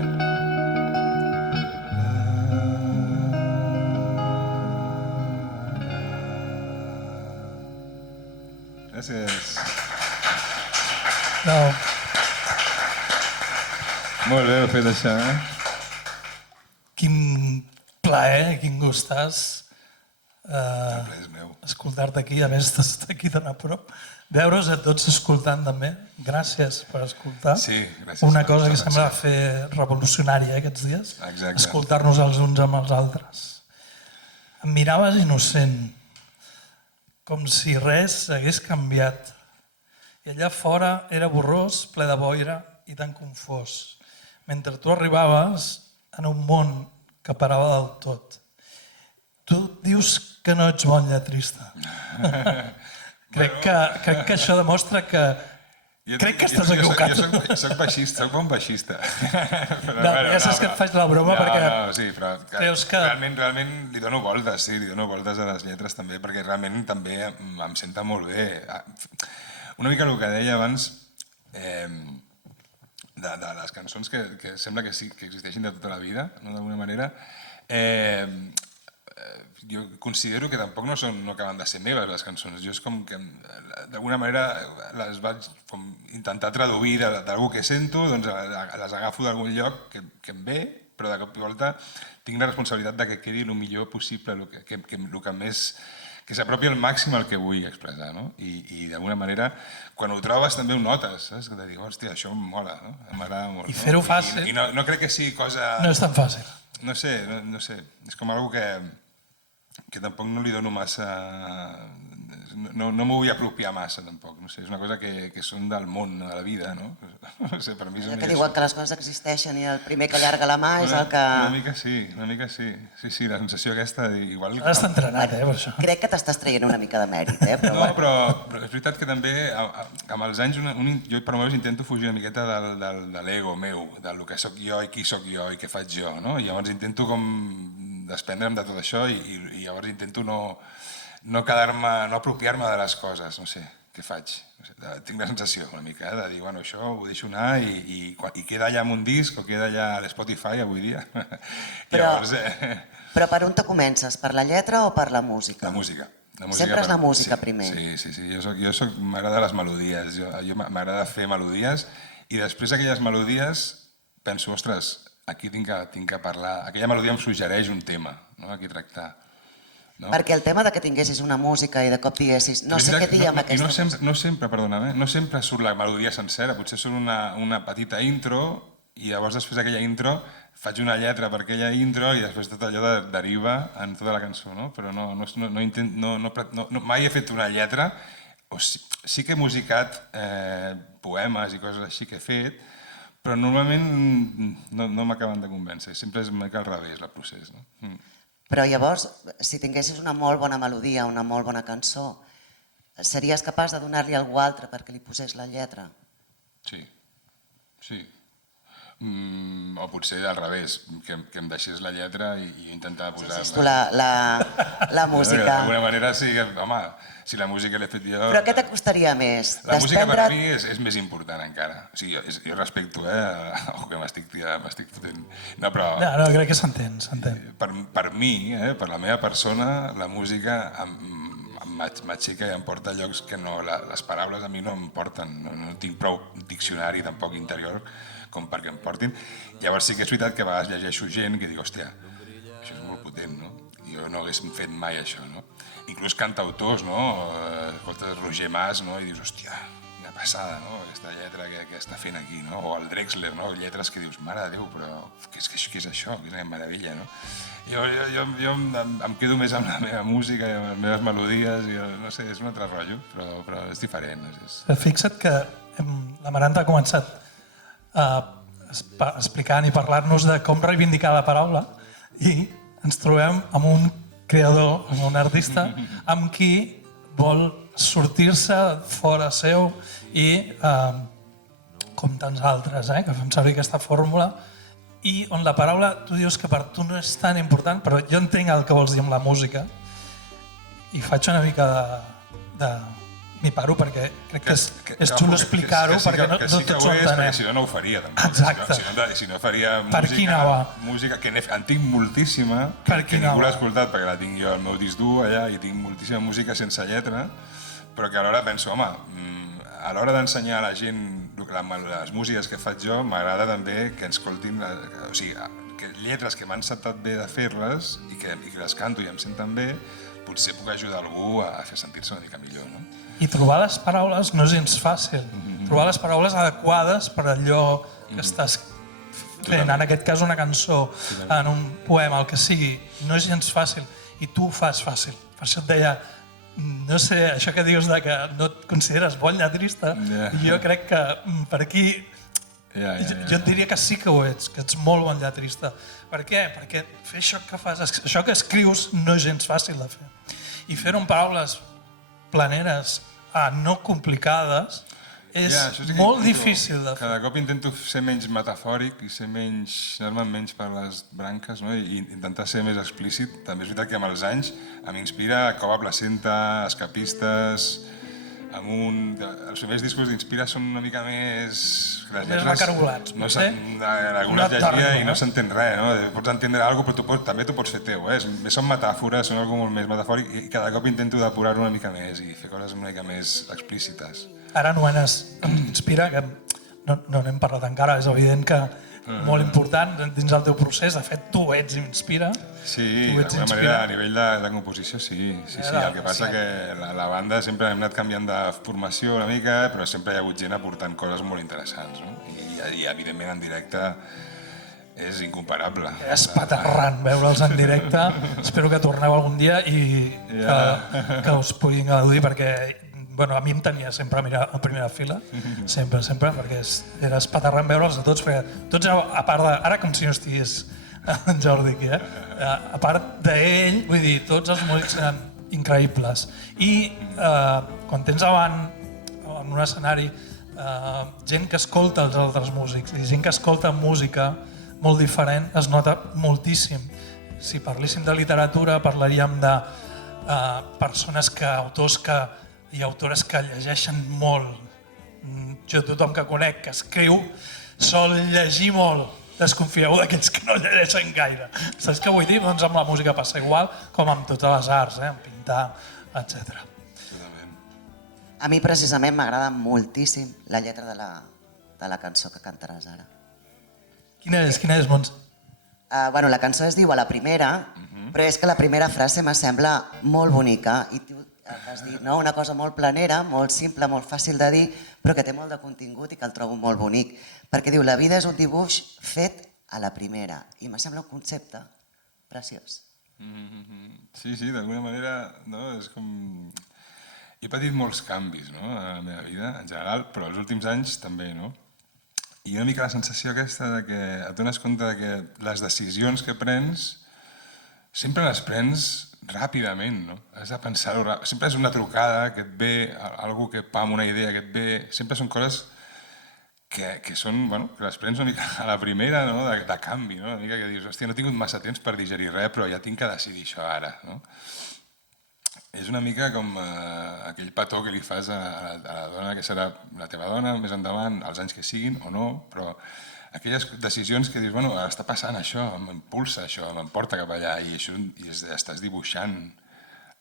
Gràcies. No, Molt bé, heu fet això, quin plaer, quin gustàs El ple és meu. escoltar-te aquí, a més d'estar aquí tan a prop. Veure-us a tots escoltant també. Gràcies per escoltar. Sí, gràcies Una per cosa que l'atenció. sembla fer revolucionària aquests dies. Exacte. Escoltar-nos els uns amb els altres. Em miraves innocent, com si res hagués canviat. I allà fora era borrós, ple de boira i tan confós. Mentre tu arribaves en un món que parava del tot. Tu dius que no ets bon lletrista. crec que això demostra que... Crec que estàs equivocat. Jo soc baixista, soc bon baixista. Però, No, ja saps que et faig la broma perquè No, sí, però creus que... realment li dono voltes, sí, li dono voltes a les lletres també, perquè realment també em senta molt bé. Una mica el que deia abans, de les cançons que sembla que sí, que existeixin de tota la vida, no, d'alguna manera, jo considero que tampoc no acaben de ser meves les cançons. Jo és com que d'alguna manera les vaig com intentar traduir d'algú que sento, doncs les agafo d'algun lloc que em ve, però de cop i volta tinc la responsabilitat de que quedi el millor possible, el que que s'apropi al màxim al que vull expressar, no? I d'alguna manera, quan ho trobes també ho notes, saps? Que te dic, hòstia, això em mola, no? M'agrada molt. I fer-ho fàcil. I no crec que sigui cosa... No és tan fàcil. No sé, és com algo que tampoc no li dono massa... No m'ho vull apropiar massa, tampoc. No sé, és una cosa que són del món, de la vida, no? No sé, per mi és Que diuen que les coses existeixen i el primer que allarga la mà és el que... Una mica sí. Sí, la sensació aquesta... Igual... Ara està entrenat, per això. Crec que t'estàs traient una mica de mèrit, però... No, però és veritat que també amb els anys jo per moments intento fugir una miqueta de l'ego meu, del que sóc jo i qui sóc jo i què faig jo, no? I llavors intento com desprendre'm de tot això i llavors intento no quedar-me, no apropiar-me de les coses, no sé, què faig? No sé, tinc la sensació una mica de dir, bueno, això ho deixo anar i queda allà en un disc o queda allà a l'Spotify avui dia. Però per on te comences? Per la lletra o per la música? La música. Sempre és la música primer? Sí. M'agrada les melodies, m'agrada fer melodies i després aquelles melodies penso, ostres, aquí tinc que parlar, aquella melodia em suggereix un tema, no? Aquí tractar. No? Perquè el tema de que tinguessis una música i de cop diguessis no sé què dir amb aquesta música. No sempre surt la melodia sencera, potser surt una petita intro i llavors després d'aquella intro faig una lletra per aquella intro i després tot allò deriva en tota la cançó, no? Però mai he fet una lletra, sí que he musicat poemes i coses així que he fet, però normalment no m'acaben de convèncer, sempre és al revés el procés, no? Però llavors, si tinguessis una molt bona melodia, una molt bona cançó, series capaç de donar-li a algú altre perquè li posés la lletra? Sí. O potser al revés, que em deixés la lletra i intentar posar-la. Sí, tu la música. D'alguna manera sí, home, si la música l'he fet jo... Però què t'acostaria més? La música per mi és més important encara. O sigui, jo respecto, que m'estic fotent. No, però... No, crec que s'entén. Per mi, per la meva persona, la música m'aixeca i em porta a llocs que les paraules a mi no em porten. No tinc prou diccionari tampoc interior com perquè em portin. Llavors sí que és veritat que a vegades llegeixo gent que dic, hòstia, això és molt potent, no? Jo no hagués fet mai això, no? Inclús cantautors, no? Escoltes Roger Mas, no? I dius, hòstia, quina passada, no? Aquesta lletra que està fent aquí, no? O el Drexler, no? Lletres que dius, mare de Déu, però què és això? Quina meravella, no? Jo em quedo més amb la meva música i amb les meves melodies, i no sé, és un altre rotllo, però és diferent. Fixa't que la Maranta ha començat explicant i parlar-nos de com reivindicar la paraula i ens trobem amb un creador, amb un artista amb qui vol sortir-se fora seu i com tants altres que fem servir aquesta fórmula i on la paraula, tu dius que per tu no és tan important, però jo entenc el que vols dir amb la música i faig una mica de m'hi paro perquè crec que és xulo explicar-ho perquè no tots ho entenem. Si no ho faria també. Exacte. Si no faria música que en tinc moltíssima, que ningú l'ha escoltat perquè la tinc jo al meu disc dur allà i tinc moltíssima música sense lletra, però que alhora penso, home, a l'hora d'ensenyar a la gent les músiques que faig jo, m'agrada també que ens escoltin, o sigui, que lletres que m'han sentat bé de fer-les i que les canto i em senten bé, potser puc ajudar algú a fer sentir-se una mica millor, no? I trobar les paraules no és gens fàcil. Trobar les paraules adequades per allò que estàs fent, en aquest cas una cançó, en un poema, el que sigui, no és gens fàcil i tu ho fas fàcil. Per això et deia, no sé, això que dius de que no et consideres bon lletrista, jo crec que per aquí jo et diria que sí que ho ets, que ets molt bon lletrista. Per què? Perquè fer això que fas, això que escrius no és gens fàcil de fer. I fer-ho en paraules planeres, no complicades, és molt difícil de fer. Cada cop intento ser menys metafòric i anar-me menys per les branques, no? I intentar ser més explícit. També és veritat que amb els anys m'inspira Cova Placenta, Escapistes, els primers discos d'Inspira són una mica més... Més recargolats, potser? Algunes llegia i no s'entén res, no? Pots entendre alguna cosa, però també t'ho pots fer teu, Són metàfores, són algo molt més metafòric i cada cop intento depurar-ho una mica més i fer coses una mica més explícites. Ara anomenes Inspira, que no n'hem parlat encara, és evident que molt important dins el teu procés. De fet, tu ets Inspira. Sí, d'alguna manera, a nivell de composició, sí. El que passa que la banda sempre hem anat canviant de formació una mica, però sempre hi ha hagut gent aportant coses molt interessants, no? I evidentment, en directe és incomparable. És paterrant veure'ls en directe. Espero que torneu algun dia i que us puguin gaudir, perquè a mi em tenia sempre a primera fila, sempre, perquè era espaterrant veure'ls a tots, perquè tots éreu, a part de... Ara com si no estigués en Jordi aquí, a part d'ell, vull dir, tots els músics eren increïbles. I quan tens davant, en un escenari, gent que escolta els altres músics i gent que escolta música molt diferent, es nota moltíssim. Si parléssim de literatura, parlaríem de persones autors i autores que llegeixen molt. Jo, tothom que conec que escriu, sol llegir molt. Desconfieu d'aquells que no llegeixen gaire. Saps què vull dir? Doncs amb la música passa igual com amb totes les arts, amb pintar, etc. A mi precisament m'agrada moltíssim la lletra de la cançó que cantaràs ara. Quina és, Montse? La cançó es diu A la primera, però és que la primera frase me sembla molt bonica i tu has dit una cosa molt planera, molt simple, molt fàcil de dir, però que té molt de contingut i que el trobo molt bonic, perquè diu la vida és un dibuix fet a la primera i me sembla un concepte preciós. Sí, d'alguna manera és com... He patit molts canvis a la meva vida, en general, però els últims anys també, no? I una mica la sensació aquesta de que et dones compte que les decisions que prens sempre les prens ràpidament, no? Has de pensar-ho ràpid. Sempre és una trucada que et ve, algú que pam, una idea que et ve... Sempre són coses que són, que les prens una mica a la primera, no? De canvi, no? Una mica que dius, hòstia, no he tingut massa temps per digerir res, però ja tinc que decidir això ara, no? És una mica com aquell petó que li fas a la dona que serà la teva dona més endavant, els anys que siguin o no, però aquelles decisions que dius, està passant això, m'impulsa això, m'emporta cap allà i estàs dibuixant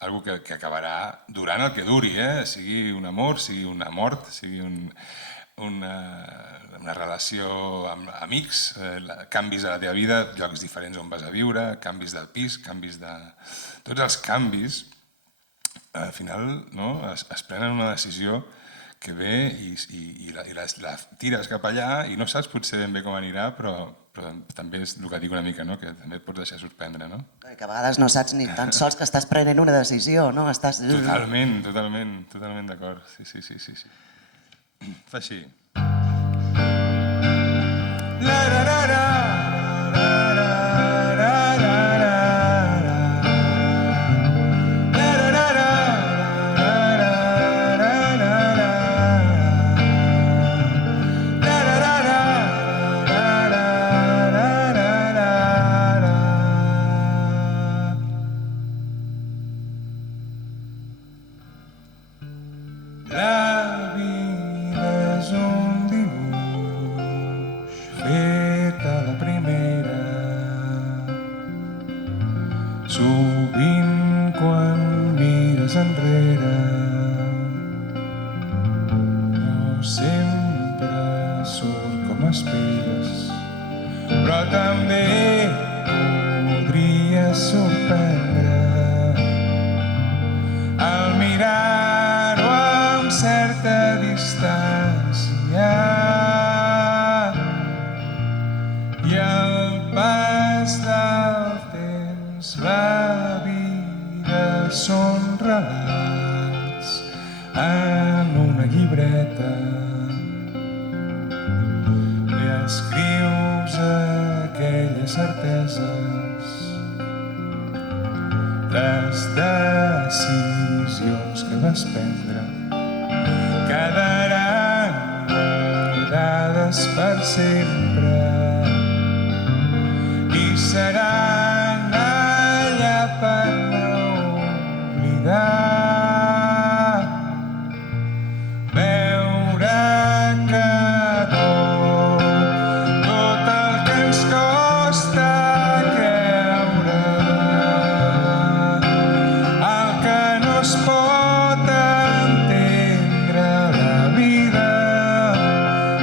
algo que acabarà durant el que duri, sigui un amor, sigui una mort, sigui una relació amb amics, canvis a la teva vida, llocs diferents on vas a viure, canvis del pis, canvis de... Tots els canvis al final es prenen una decisió que ve i la tires cap allà i no saps potser ben bé com anirà, però també és el que dic una mica, que també et pots deixar sorprendre. Que a vegades no saps ni tan sols que estàs prenent una decisió, no? Totalment d'acord. Sí. Fa així.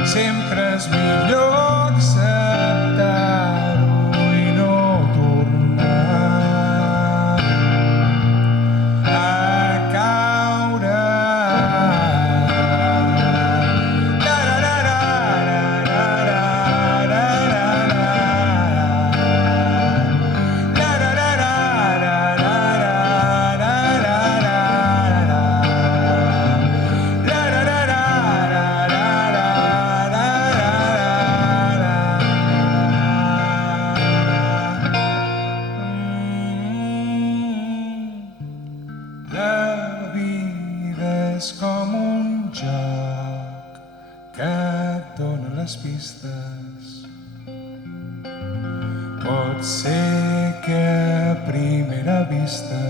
Sempre és millor acceptar et dona les pistes. Pot ser que a primera vista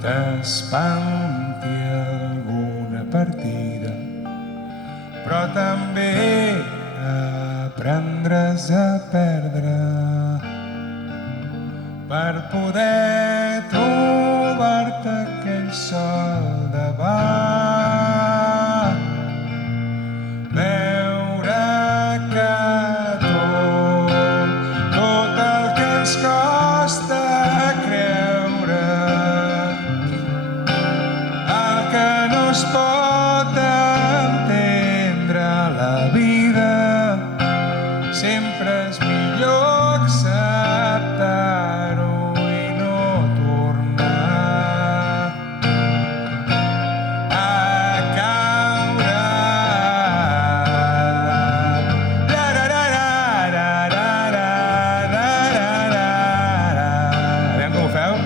t'espanti alguna partida, però també aprendràs a perdre per poder trobar-te aquell sol davant. Veure que tot el que ens costa creure, el que no es pot entendre a la vida, sempre és millor acceptar-ho i no tornar a caure. Aviam com ho feu.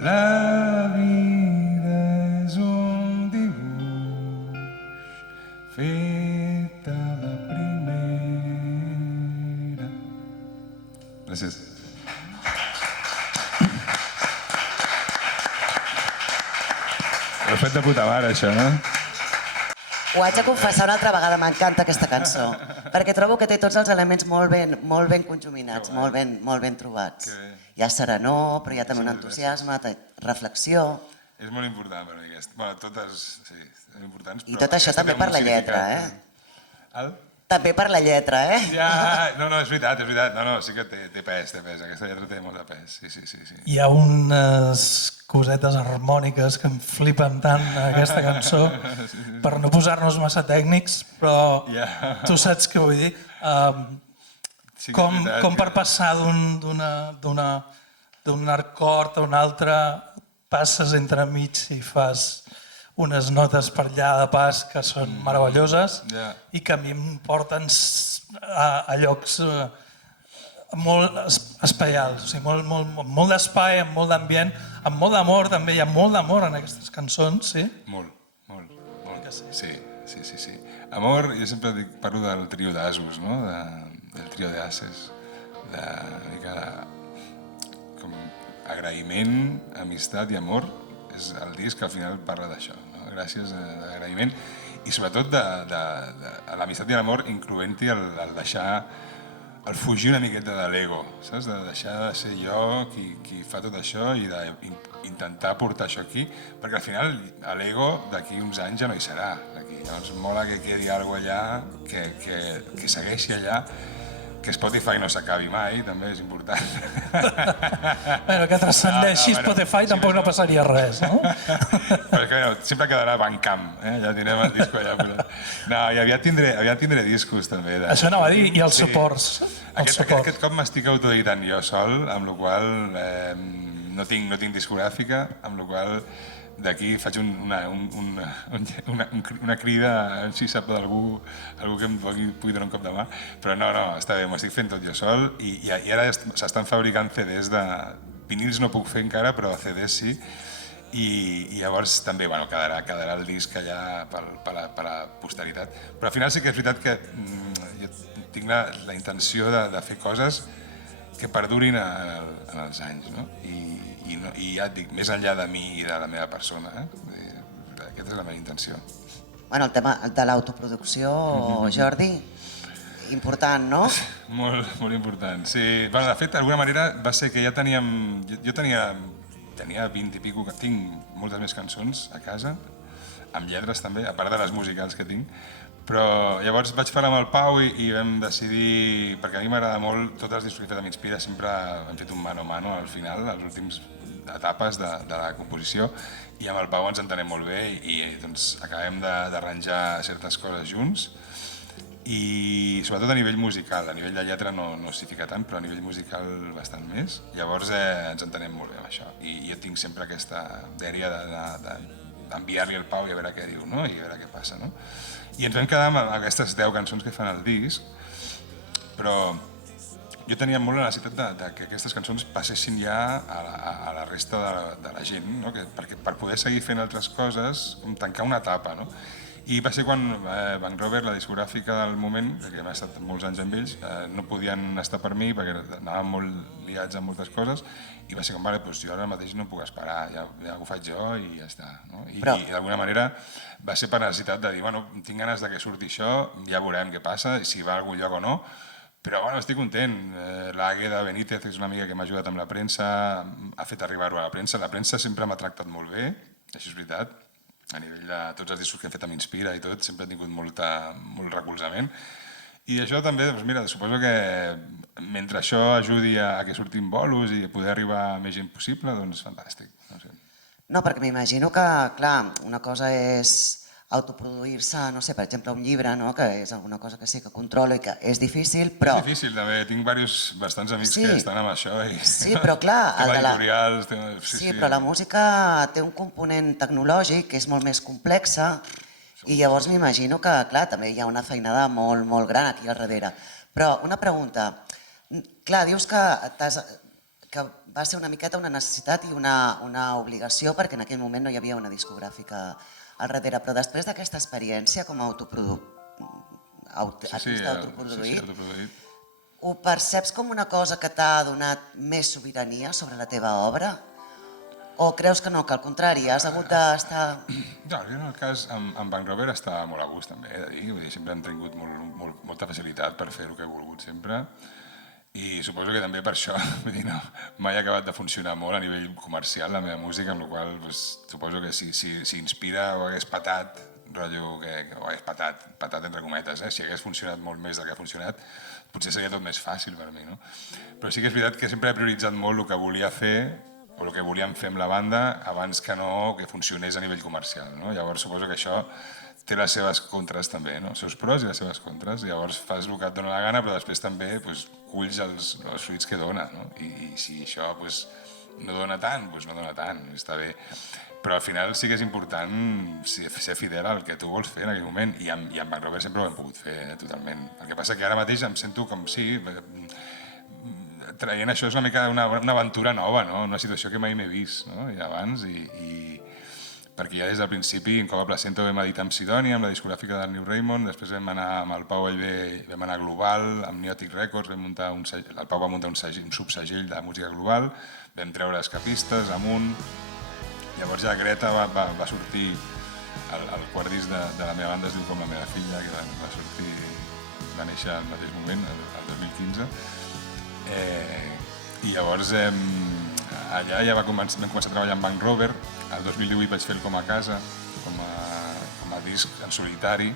La vida és un dibuix fet a la primera. Gràcies. Ho he fet de puta mare, això, no? Ho haig de confessar una altra vegada, m'encanta aquesta cançó, perquè trobo que té tots els elements molt ben conjuminats, molt ben trobats. Hi ha serenor, però hi ha també un entusiasme, reflexió. És molt important per mi aquest. Bueno, totes, sí, són importants. I tot això també per la lletra, També per la lletra, Ja, no, és veritat. No, sí que té pes, aquesta lletra té molt de pes, sí. Hi ha unes cosetes harmòniques que em flipen tant aquesta cançó, per no posar-nos massa tècnics, però tu saps què vull dir? Com per passar d'un acord a un altre, passes entremig i fas unes notes per allà de pas que són meravelloses i que a mi em porten a llocs molt espaials, o sigui, molt d'espai, amb molt d'ambient, amb molt d'amor també, hi ha molt d'amor en aquestes cançons, sí? Molt. Sí. Amor, jo sempre parlo del trio d'Asos, no? Del trio d'Ases, com agraïment, amistat i amor, és el disc que al final parla d'això, no? Gràcies, d'agraïment, i sobretot de l'amistat i l'amor, incloent-hi el deixar, el fugir una miqueta de l'ego, saps? De deixar de ser jo qui fa tot això i d'intentar portar això aquí, perquè al final l'ego d'aquí uns anys ja no hi serà. Llavors mola que quedi alguna cosa allà, que segueixi allà, que Spotify no s'acabi mai, també és important. Bueno, que transcendeixi Spotify tampoc no passaria res, no? Però és que sempre quedarà Bandcamp, ja tindrem el disco allà. No, i aviat tindré discos també. Això anava a dir, i els suports. Aquest cop m'estic autoeditant jo sol, amb la qual no tinc discogràfica, amb la qual d'aquí faig una crida, si sap d'algú que em pugui donar un cop de mà, però no, està bé, m'ho estic fent tot jo sol i ara s'estan fabricant CDs de... Vinils no puc fer encara, però CDs sí, i llavors també quedarà el disc allà per la posteritat. Però al final sí que és veritat que jo tinc la intenció de fer coses que perdurin en els anys, no? I ja et dic, més enllà de mi i de la meva persona, aquesta és la meva intenció. Bueno, el tema de l'autoproducció, Jordi, important, no? Molt, molt important. Sí, bueno, de fet, d'alguna manera va ser que ja teníem... Jo tenia 20 i pico, que tinc moltes més cançons a casa, amb lletres també, a part de les musicals que tinc, però llavors vaig parlar amb el Pau i vam decidir, perquè a mi m'agrada molt, tots els discos que he fet amb Inspira sempre hem fet un mano a mano al final, les últimes etapes de la composició, i amb el Pau ens entenem molt bé i doncs acabem d'arranjar certes coses junts, i sobretot a nivell musical, a nivell de lletra no s'hi fica tant, però a nivell musical bastant més. Llavors ens entenem molt bé amb això i jo tinc sempre aquesta dèria d'enviar-li al Pau i a veure què diu, no? I a veure què passa, no? I ens vam quedar amb aquestes 10 cançons que fan el disc, però jo tenia molt la necessitat que aquestes cançons passessin ja a la resta de la gent, no? Perquè per poder seguir fent altres coses, com tancar una etapa, no? I va ser quan Bank Robert, la discogràfica del moment, que hem estat molts anys amb ells, no podien estar per mi perquè anàvem molt liats amb moltes coses, i va ser com, vale, doncs jo ara mateix no puc esperar, ja ho faig jo i ja està. No? I d'alguna manera va ser per necessitat de dir, bueno, tinc ganes de que surti això, ja veurem què passa, si va a algun lloc o no, però bueno, estic content. L'Àgueda Benítez és una amiga que m'ha ajudat amb la premsa, ha fet arribar-ho a la premsa sempre m'ha tractat molt bé, això és veritat, a nivell de tots els discos que hem fet amb Inspira i tot, sempre he tingut molt recolzament. I això també, doncs mira, suposo que mentre això ajudi a que surtin bolos i a poder arribar a més gent possible, doncs fantàstic. No sé. No, perquè m'imagino que, clar, una cosa és autoproduir-se, no sé, per exemple, un llibre, no? Que és alguna cosa que sí que controlo i que és difícil, però... És difícil, també. Tinc bastants amics que estan amb això. Sí, però clar... editorials... Sí, però la música té un component tecnològic que és molt més complexa i llavors m'imagino que, clar, també hi ha una feinada molt, molt gran aquí al darrere. Però una pregunta. Clar, dius que va ser una miqueta una necessitat i una obligació perquè en aquell moment no hi havia una discogràfica al darrere, però després d'aquesta experiència com a artista autoproduït, ho perceps com una cosa que t'ha donat més sobirania sobre la teva obra? O creus que no, que al contrari, has hagut d'estar... No, jo en el cas amb Bank Robert estava molt a gust també, he de dir, sempre hem tingut molta facilitat per fer el que he volgut sempre. I suposo que també per això mai ha acabat de funcionar molt a nivell comercial la meva música, amb la qual cosa suposo que si Inspira ho hagués patat, rotllo que ho hagués patat entre cometes, si hagués funcionat molt més del que ha funcionat, potser seria tot més fàcil per mi, no? Però sí que és veritat que sempre he prioritzat molt el que volia fer o el que volíem fer amb la banda abans que no que funcionés a nivell comercial, no? Llavors suposo que això té les seves contres també, no? Els seus pros i les seves contres. Llavors fas el que et dona la gana, però després també culls els fruits que dona, no? I si això no dona tant, no dona tant, està bé. Però al final sí que és important ser fidel al que tu vols fer en aquell moment, i amb Bank Robert sempre ho hem pogut fer totalment. El que passa que ara mateix em sento com traient això és una mica una aventura nova, no? Una situació que mai m'he vist, no? I abans, perquè ja des del principi, en Cova Placenta vam editar amb Sidònia, amb la discogràfica del New Raymond, després vam anar amb el Pau Allbé, vam anar global, amb Neotic Records, el Pau va muntar un subsegell de música global, vam treure Escapistes, Amunt, llavors ja Greta va sortir, el quart disc de la meva banda es diu Com la meva filla, que va néixer al mateix moment, el 2015, i llavors allà ja vam començar a treballar amb Bank Robert. El 2018 vaig fer el Com a casa, com a disc en solitari,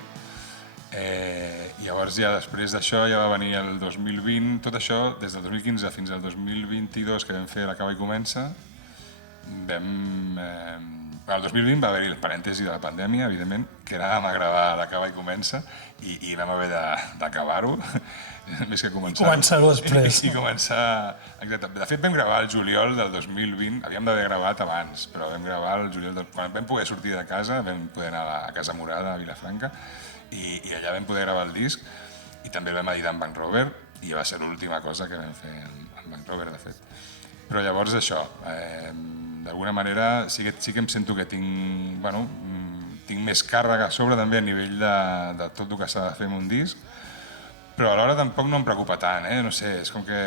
i llavors ja després d'això ja va venir el 2020, tot això des del 2015 fins al 2022 que vam fer l'Acaba i comença, el 2020 va haver-hi el parèntesi de la pandèmia, evidentment, que anàvem a gravar l'Acaba i comença i vam haver d'acabar-ho, més que començar-ho. Començar-ho després. I començar... Exacte. De fet, vam gravar el juliol del 2020, havíem d'haver gravat abans, però vam gravar el juliol quan vam poder sortir de casa, vam poder anar a Casa Morada, a Vilafranca, i allà vam poder gravar el disc, i també el vam editar amb Bank Robert, i va ser l'última cosa que vam fer amb Bank Robert, de fet. Però llavors això, d'alguna manera sí que em sento que tinc, bueno, tinc més càrrega a sobre també a nivell de tot el que s'ha de fer en un disc, però alhora tampoc no em preocupa tant, no sé, és com que...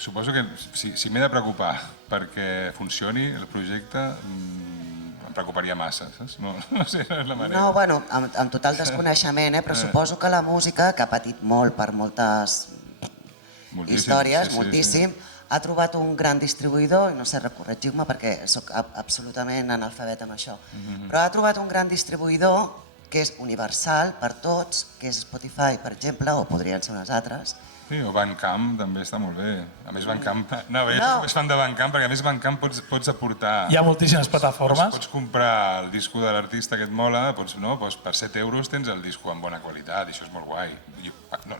Suposo que si m'he de preocupar perquè funcioni el projecte, em preocuparia massa, saps? No sé, no és la manera. No, bueno, amb total desconeixement, però suposo que la música, que ha patit molt per moltes històries, moltíssim, ha trobat un gran distribuïdor, i no sé, corregiu-me perquè sóc absolutament analfabet amb això, però ha trobat un gran distribuïdor que és universal per tots, que és Spotify, per exemple, o podrien ser unes altres. Sí, o Bandcamp també està molt bé. A més, Bandcamp... No, jo soc més fan de Bandcamp, perquè a més Bandcamp pots aportar... Hi ha moltíssimes plataformes. Pots comprar el disco de l'artista que et mola, per 7 euros tens el disco en bona qualitat, i això és molt guai.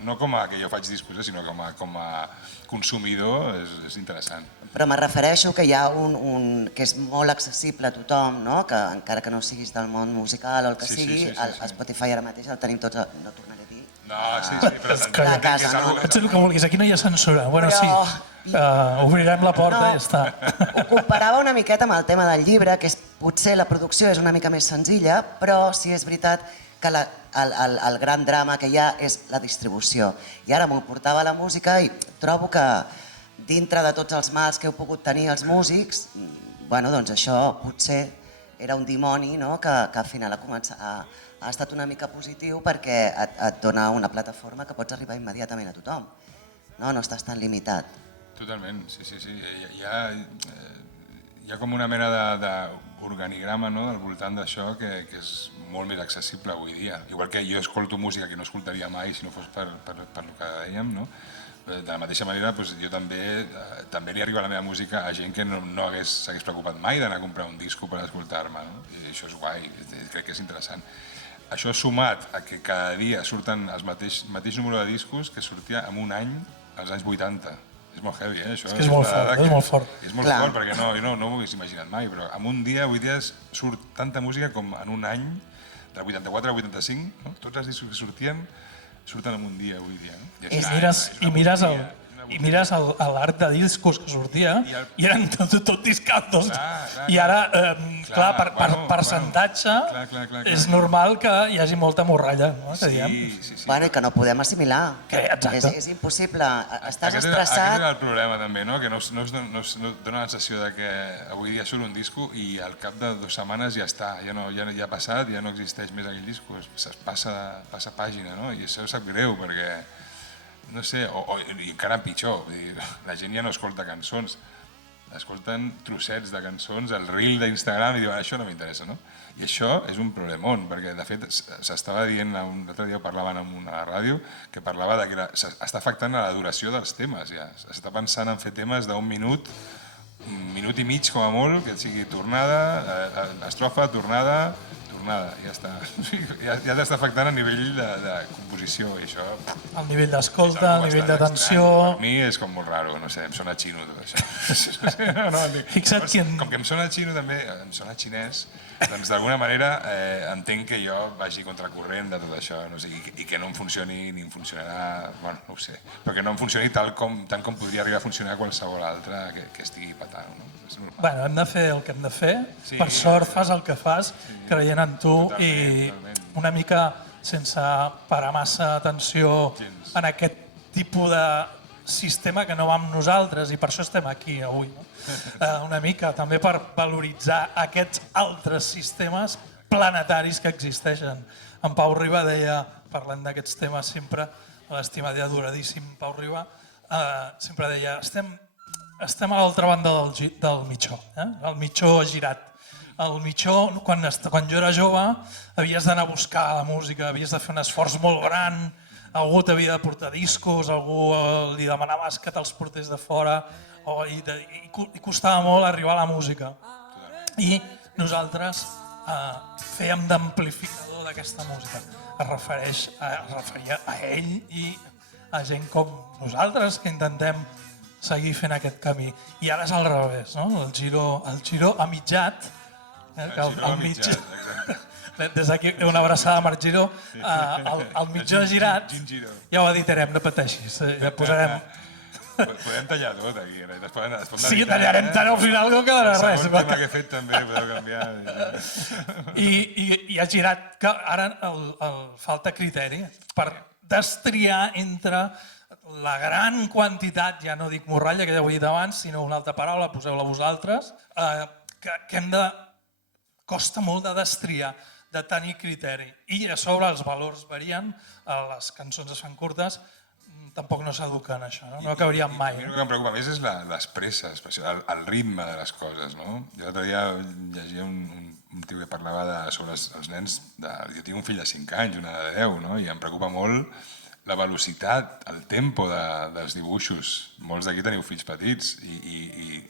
No com a que jo faig discos, sinó com a consumidor, és interessant. Però me refereixo que hi ha un que és molt accessible a tothom, no? Que encara que no siguis del món musical o el que sigui, el Spotify ara mateix el tenim tots, no tornaré a dir. No, però a casa, no? Pots dir el que vulguis, aquí no hi ha censura. Bueno, sí, obrirem la porta i ja està. Ho comparava una miqueta amb el tema del llibre, que potser la producció és una mica més senzilla, però sí és veritat que el gran drama que hi ha és la distribució. I ara m'ho portava a la música i trobo que dintre de tots els mals que heu pogut tenir els músics, doncs això potser era un dimoni que al final ha estat una mica positiu perquè et dona una plataforma que pots arribar immediatament a tothom. No estàs tan limitat. Totalment, sí. Hi ha com una mena d'organigrama al voltant d'això que és molt més accessible avui dia. Igual que jo escolto música que no escoltaria mai si no fos per el que dèiem, no? De la mateixa manera, jo també li arriba la meva música a gent que no s'hagués preocupat mai d'anar a comprar un disco per escoltar-me, no? I això és guai, crec que és interessant. Això sumat a que cada dia surten el mateix número de discos que sortia en un any als anys 80. És molt heavy, això. És que és molt fort, és molt fort. És molt fort perquè no m'ho hagués imaginat mai, però en un dia, avui dia, surt tanta música com en un any, del 84 al 85, tots els discos que surten en un dia avui dia. I mires l'art de discos que sortia i eren tot discazos. I ara, clar, per percentatge, és normal que hi hagi molta morralla, no? Sí. I que no podem assimilar. Exacte. És impossible. Estàs estressat. Aquest és el problema també, que no dona la sensació que avui dia surt un disco i al cap de 2 setmanes ja està, ja ha passat, ja no existeix més aquell disco, passa pàgina, i això sap greu perquè no sé, i encara pitjor, la gent ja no escolta cançons, escolten trossets de cançons, el reel d'Instagram i diuen això no m'interessa, no? I això és un problemon, perquè de fet s'estava dient, l'altre dia parlaven en una ràdio, que parlava que està afectant a la duració dels temes ja, s'està pensant en fer temes d'un minut, un minut i mig com a molt, que sigui tornada, estrofa, tornada, ja està. Ja t'està afectant a nivell de composició i això... El nivell d'escolta, el nivell d'atenció... Per mi és com molt raro, no sé, em sona xino tot això. Fixa't que... Com que em sona xino també, em sona xinès, doncs d'alguna manera entenc que jo vagi contracorrent de tot això, i que no em funcioni ni em funcionarà, bueno, no ho sé, però que no em funcioni tant com podria arribar a funcionar qualsevol altre que estigui patant, no? Bueno, hem de fer el que hem de fer, per sort fas el que fas, creient en tu i una mica sense parar massa atenció en aquest tipus de sistema que no va amb nosaltres i per això estem aquí avui. Una mica també per valoritzar aquests altres sistemes planetaris que existeixen. En Pau Riba deia, parlant d'aquests temes sempre, l'estimat i adoradíssim Pau Riba, sempre deia estem a l'altra banda del mitjó, el mitjó girat. El mitjó, quan jo era jove, havies d'anar a buscar la música, havies de fer un esforç molt gran, algú t'havia de portar discos, algú li demanaves que te'ls portés de fora, i costava molt arribar a la música. I nosaltres fèiem d'amplificador d'aquesta música. Es referia a ell i a gent com nosaltres, que intentem seguir fent aquest camí. I ara és al revés, no? El giro a mitjat, al mig. Des d'aquí una abraçada a Marc Giró, al mitjó girat, ja ho editarem, no pateixis, ja posarem Podem tallar tot aquí. Sí, tallarem tant al final que no quedarà res. El segon tema que he fet també podeu canviar. I ha girat que ara falta criteri per destriar entre la gran quantitat, ja no dic morralla, que ja ho he dit abans, sinó una altra paraula, poseu-la vosaltres, que hem de... Costa molt de destriar, de tenir criteri. I a sobre els valors varien, les cançons es fan curtes, tampoc no s'eduquen això, no acabaríem mai. El que em preocupa més és les presses, el ritme de les coses. Jo l'altre dia llegia un tio que parlava sobre els nens, jo tinc un fill de 5 anys, una de 10, i em preocupa molt la velocitat, el tempo dels dibuixos. Molts d'aquí teniu fills petits i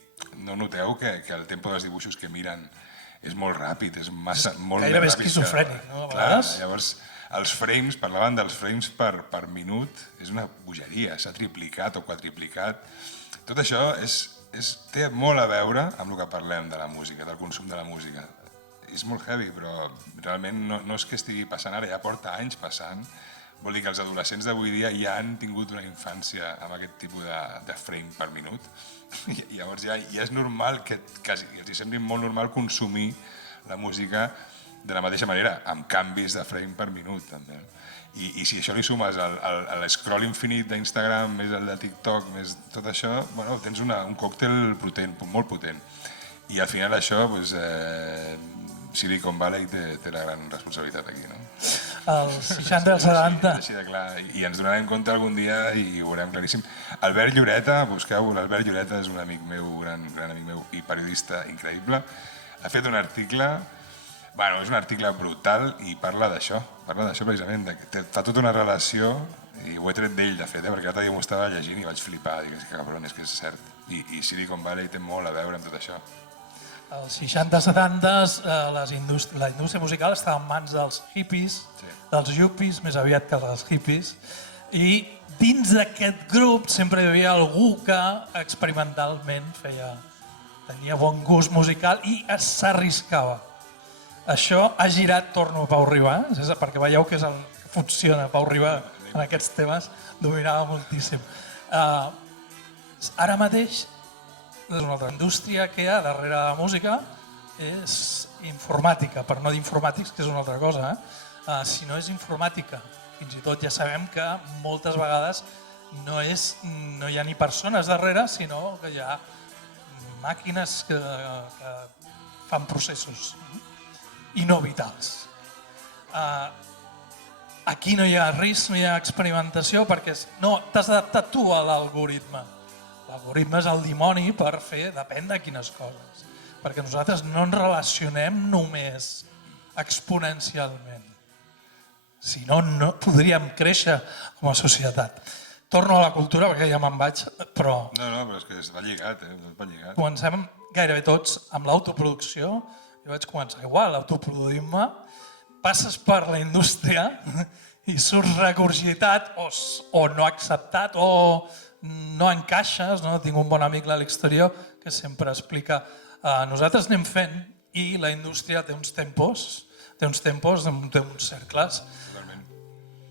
no noteu que el tempo dels dibuixos que miren és molt ràpid, és molt més ràpid. Gairebé esquizofrènic, no? A vegades. Llavors, els frames, parlaven dels frames per minut, és una bogeria, s'ha triplicat o quadriplicat. Tot això té molt a veure amb el que parlem de la música, del consum de la música. És molt heavy, però realment no és que estigui passant ara, ja porta anys passant. Vol dir que els adolescents d'avui dia ja han tingut una infància amb aquest tipus de frame per minut. I llavors ja és normal que els sembli molt normal consumir la música de la mateixa manera, amb canvis de frame per minut també. I si això li sumes a l'escroll infinit d'Instagram, més el de TikTok, més tot això, tens un còctel potent, molt potent. I al final això, Silicon Valley té la gran responsabilitat aquí, no? Els 60 i els 70. Així de clar, i ens donarem compte algun dia i ho veurem claríssim. Albert Lloreta, busqueu, l'Albert Lloreta és un amic meu, gran amic meu i periodista increïble. Ha fet un article, és un article brutal i parla d'això precisament, fa tota una relació, i ho he tret d'ell de fet, perquè l'altre dia m'ho estava llegint i vaig flipar, dic, que cabron, és que és cert. I Silicon Valley té molt a veure amb tot això. Als 60-70 la indústria musical estava en mans dels hippies, dels yuppies, més aviat que dels hippies, i dins d'aquest grup sempre hi havia algú que experimentalment tenia bon gust musical i s'arriscava. Això ha girat, torno a Pau Ribas, perquè veieu que és el que funciona. Pau Ribas en aquests temes dominava moltíssim. Ara mateix és una altra indústria que hi ha darrere de la música, és informàtica, per no dir informàtics, que és una altra cosa, sinó és informàtica. Fins i tot ja sabem que moltes vegades no hi ha ni persones darrere, sinó que hi ha màquines que fan processos i no vitals. Aquí no hi ha risc, no hi ha experimentació, perquè t'has d'adaptar tu a l'algoritme. L'algoritme és el dimoni per fer depèn de quines coses. Perquè nosaltres no ens relacionem només exponencialment. Si no, no podríem créixer com a societat. Torno a la cultura perquè ja me'n vaig, però... No, però és que va lligat, va lligat. Comencem gairebé tots amb l'autoproducció. Jo vaig començar igual, autoproduint-me. Passes per la indústria i surts regurgitat o no acceptat o no encaixes. Tinc un bon amic, l'Àlex Torió, que sempre explica nosaltres anem fent i la indústria té uns tempos, té uns cercles.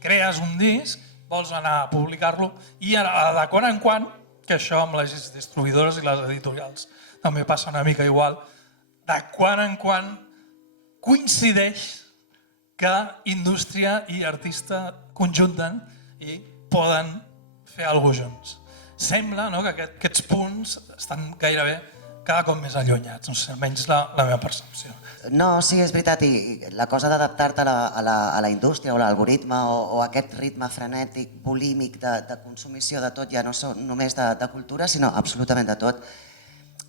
Crees un disc, vols anar a publicar-lo i de quan en quan, que això amb les distribuïdores i les editorials també passa una mica igual, de quan en quan coincideix que indústria i artista conjunten i poden fer alguna cosa junts. Sembla que aquests punts estan gairebé cada cop més allunyats, no sé, almenys la meva percepció. No, sí, és veritat, i la cosa d'adaptar-te a la indústria o l'algoritme o aquest ritme frenètic, bulímic de consumició de tot, ja no només de cultura, sinó absolutament de tot,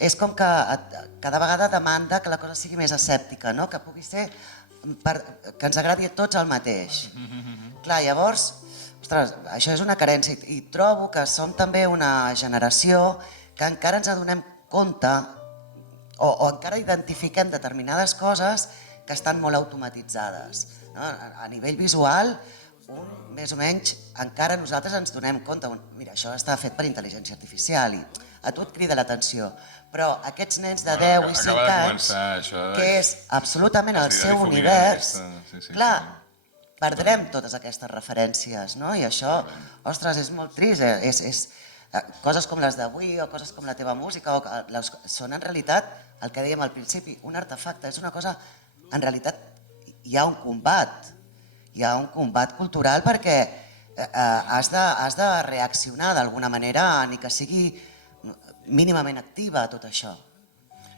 és com que cada vegada demanda que la cosa sigui més escèptica, que pugui ser que ens agradi a tots el mateix. Clar, llavors, ostres, això és una carència i trobo que som també una generació que encara ens adonem compte o encara identifiquem determinades coses que estan molt automatitzades. A nivell visual, més o menys, encara nosaltres ens donem compte, mira, això està fet per intel·ligència artificial i a tu et crida l'atenció, però aquests nens de 10 i 5 anys, que és absolutament el seu univers, clar, perdrem totes aquestes referències, i això, ostres, és molt trist, coses com les d'avui o coses com la teva música són en realitat el que dèiem al principi, un artefacte, és una cosa, en realitat hi ha un combat cultural perquè has de reaccionar d'alguna manera ni que sigui mínimament activa a tot això.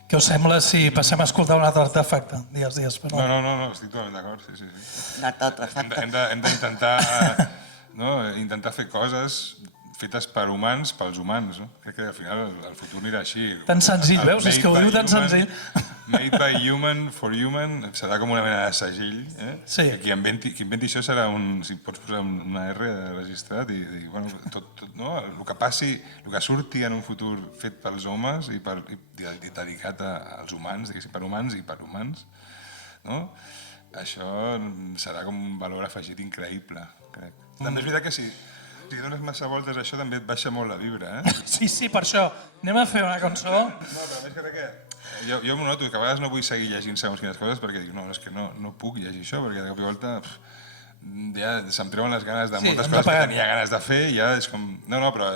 Què us sembla si passem a escoltar un altre artefacte? Digues, però... No, estic totalment d'acord, sí. Un altre artefacte. Hem d'intentar fer coses fetes per humans, pels humans. No? Crec que al final el futur anirà així. Tan senzill, veus? És que ho diu tan senzill. Made by human, for human, serà com una mena de segell. Sí. Qui inventi això serà si pots posar una R registrat i dir, bueno, tot, no? El que passi, el que surti en un futur fet pels homes i dedicat als humans, diguéssim, per humans i per humans, no? Això serà com un valor afegit increïble, crec. També és veritat que si dones massa voltes a això també et baixa molt la vibra, Sí, per això. Anem a fer una cançó. No, però més que res que jo m'ho noto, que a vegades no vull seguir llegint segons quines coses perquè dic, no, és que no puc llegir això, perquè de cop i volta ja se'm treuen les ganes de moltes coses que tenia ganes de fer i ja és com... No, però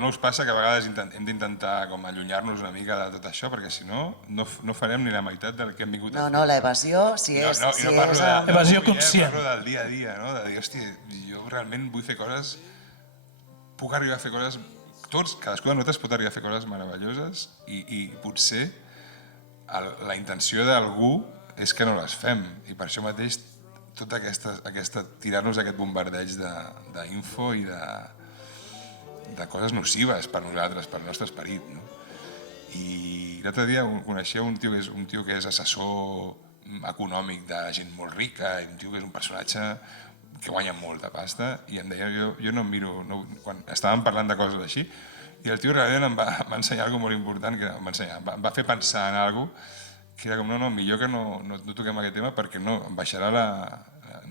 no us passa que a vegades hem d'intentar com allunyar-nos una mica de tot això, perquè si no, no farem ni la meitat del que hem vingut a fer. No, l'evasió, si és... Evasió conscient. Parlo del dia a dia, no? De dir, hòstia, jo realment vull fer coses... Puc arribar a fer coses... Cadascú de nosaltres pot arribar a fer coses meravelloses i potser la intenció d'algú és que no les fem. I per això mateix tota tirar-nos aquest bombardeig d'info i de coses nocives per nosaltres, pel nostre esperit. No? I l'altre dia coneixia un tio que és assessor econòmic de gent molt rica, i un tio que és un personatge que guanya molta pasta, i em deia, jo no em miro, quan estàvem parlant de coses així, i el tio realment em va ensenyar alguna cosa molt important, que em va fer pensar en alguna cosa, que era com, millor que no toquem aquest tema perquè em baixarà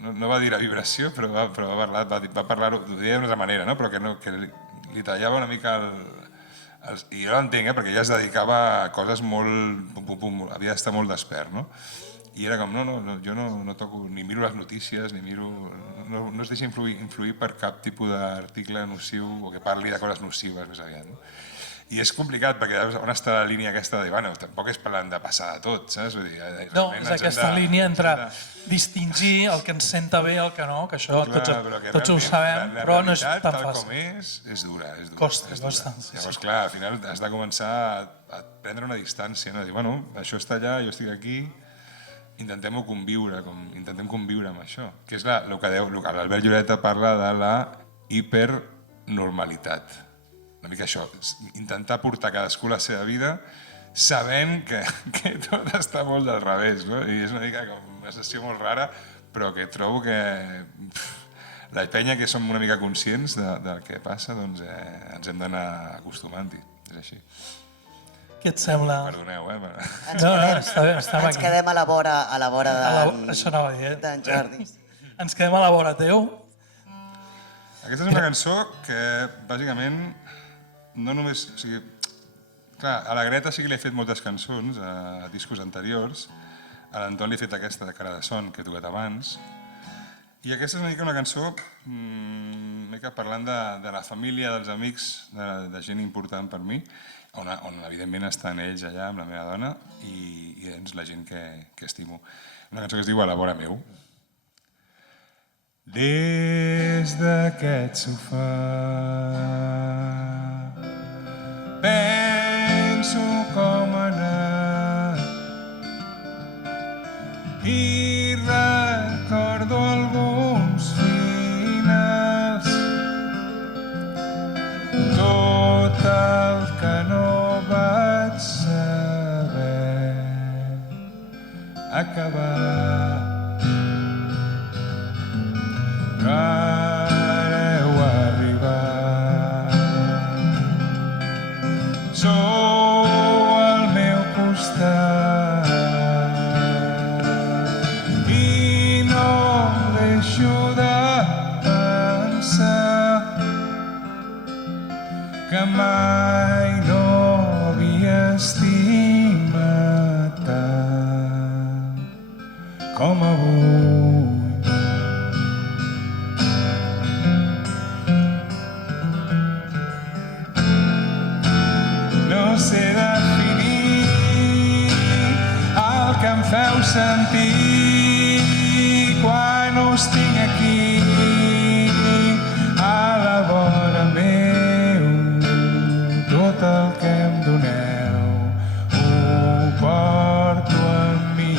no va dir la vibració, però va parlar-ho, ho deia d'una altra manera, no? Però que li tallava una mica i jo l'entenc, perquè ella es dedicava a coses molt... havia d'estar molt despert, no? I era com, jo no toco, ni miro les notícies, ni miro... No es deixa influir per cap tipus d'article nociu o que parli de coses nocives més aviat, no? I és complicat, perquè on està la línia aquesta de dir, bueno, tampoc és parlant de passar de tot, saps? Vull dir, no, és aquesta línia entre distingir el que ens senta bé i el que no, que això tots ho sabem, però no és tan fàcil. Tal com és dura. Costa. Llavors, clar, al final has de començar a prendre una distància, no? Dir, bueno, això està allà, jo estic aquí, intentem conviure amb això, que és el que l'Albert Lloreta parla de la hipernormalitat. Una mica això, intentar portar cadascú la seva vida sabent que tot està molt del revés, no? I és una mica com una sessió molt rara, però que trobo que la penya que som una mica conscients del que passa, doncs ens hem d'anar acostumant-hi, és així. Què et sembla? Perdoneu, No, està bé, estem aquí. Ens quedem a la vora d'en Jordi. Ens quedem a la vora teu. Aquesta és una cançó que, bàsicament, no només... O sigui, clar, a la Greta sí que li he fet moltes cançons a discos anteriors. A l'Anton li he fet aquesta de Cara de Son, que he tocat abans. I aquesta és una mica una cançó parlant de la família, dels amics, de gent important per mi, on evidentment estan ells allà amb la meva dona i doncs la gent que estimo. Una cançó que es diu A la vora meu. Des d'aquest sofà penso com ha anat i recordo alguns finals, tot el que no vaig saber acabar. Però ara heu arribat. Sou al meu costat i no deixo de pensar que mai no havia estimat tant com avui. sentir quan us tinc aquí a la vora meu. Tot el que em doneu ho porto amb mi.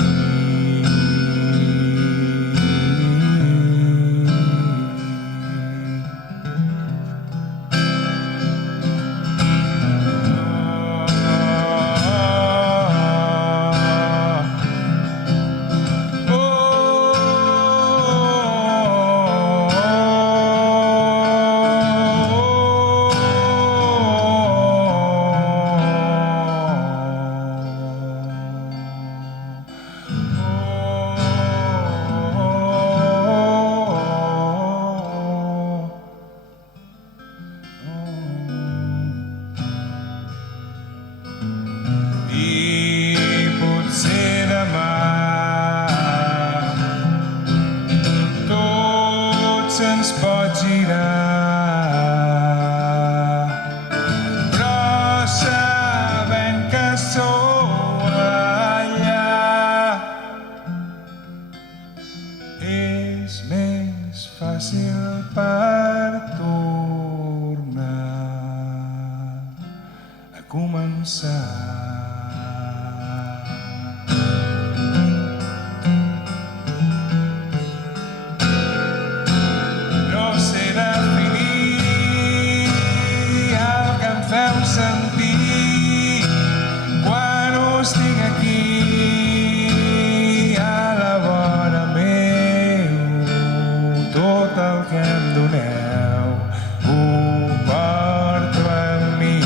I potser demà tot se'ns pot girar, però sabent que sou allà és més fàcil per tornar a començar. No sé definir el que em feu sentir quan us tinc aquí a la vora meu. Tot el que em doneu ho porto amb mi.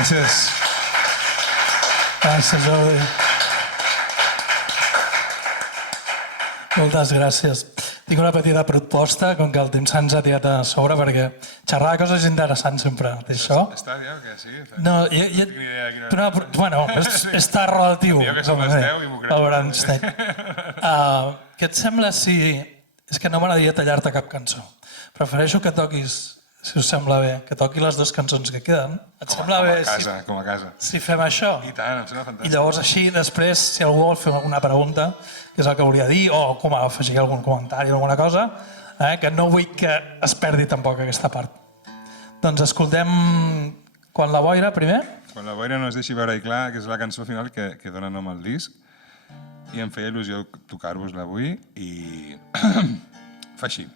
Gràcies. Gràcies, Jordi. Moltes gràcies. Tinc una petita proposta, com que el temps se'ns ha tirat a sobre, perquè xerrar de coses interessants sempre d'això. Està ja o què? Sí? No, però, bueno, està relatiu. Diu que som les 10 i m'ho crec. Albert Einstein. Què et sembla si... És que no m'agradaria tallar-te cap cançó. Prefereixo que toquis, si us sembla bé, que toqui les dues cançons que queden. Et sembla bé Com a casa. si fem això? I tant, em sembla fantàstic. I llavors així, després, si algú vol fer alguna pregunta, que és el que volia dir, o com afegir algun comentari o alguna cosa, que no vull que es perdi tampoc aquesta part. Doncs escoltem Quan la boira, primer. Quan la boira no es deixi veure i clar, que és la cançó final que dona nom al disc, i em feia il·lusió tocar-vos-la avui, i fa així.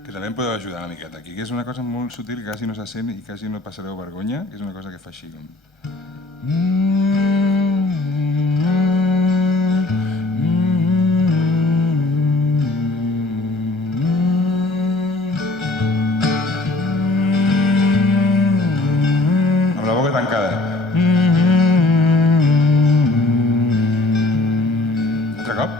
Que també em podeu ajudar una miqueta aquí, que és una cosa molt sutil, que quasi no se sent i quasi no passareu vergonya, que és una cosa que fa així com... Amb la boca tancada. Altre cop.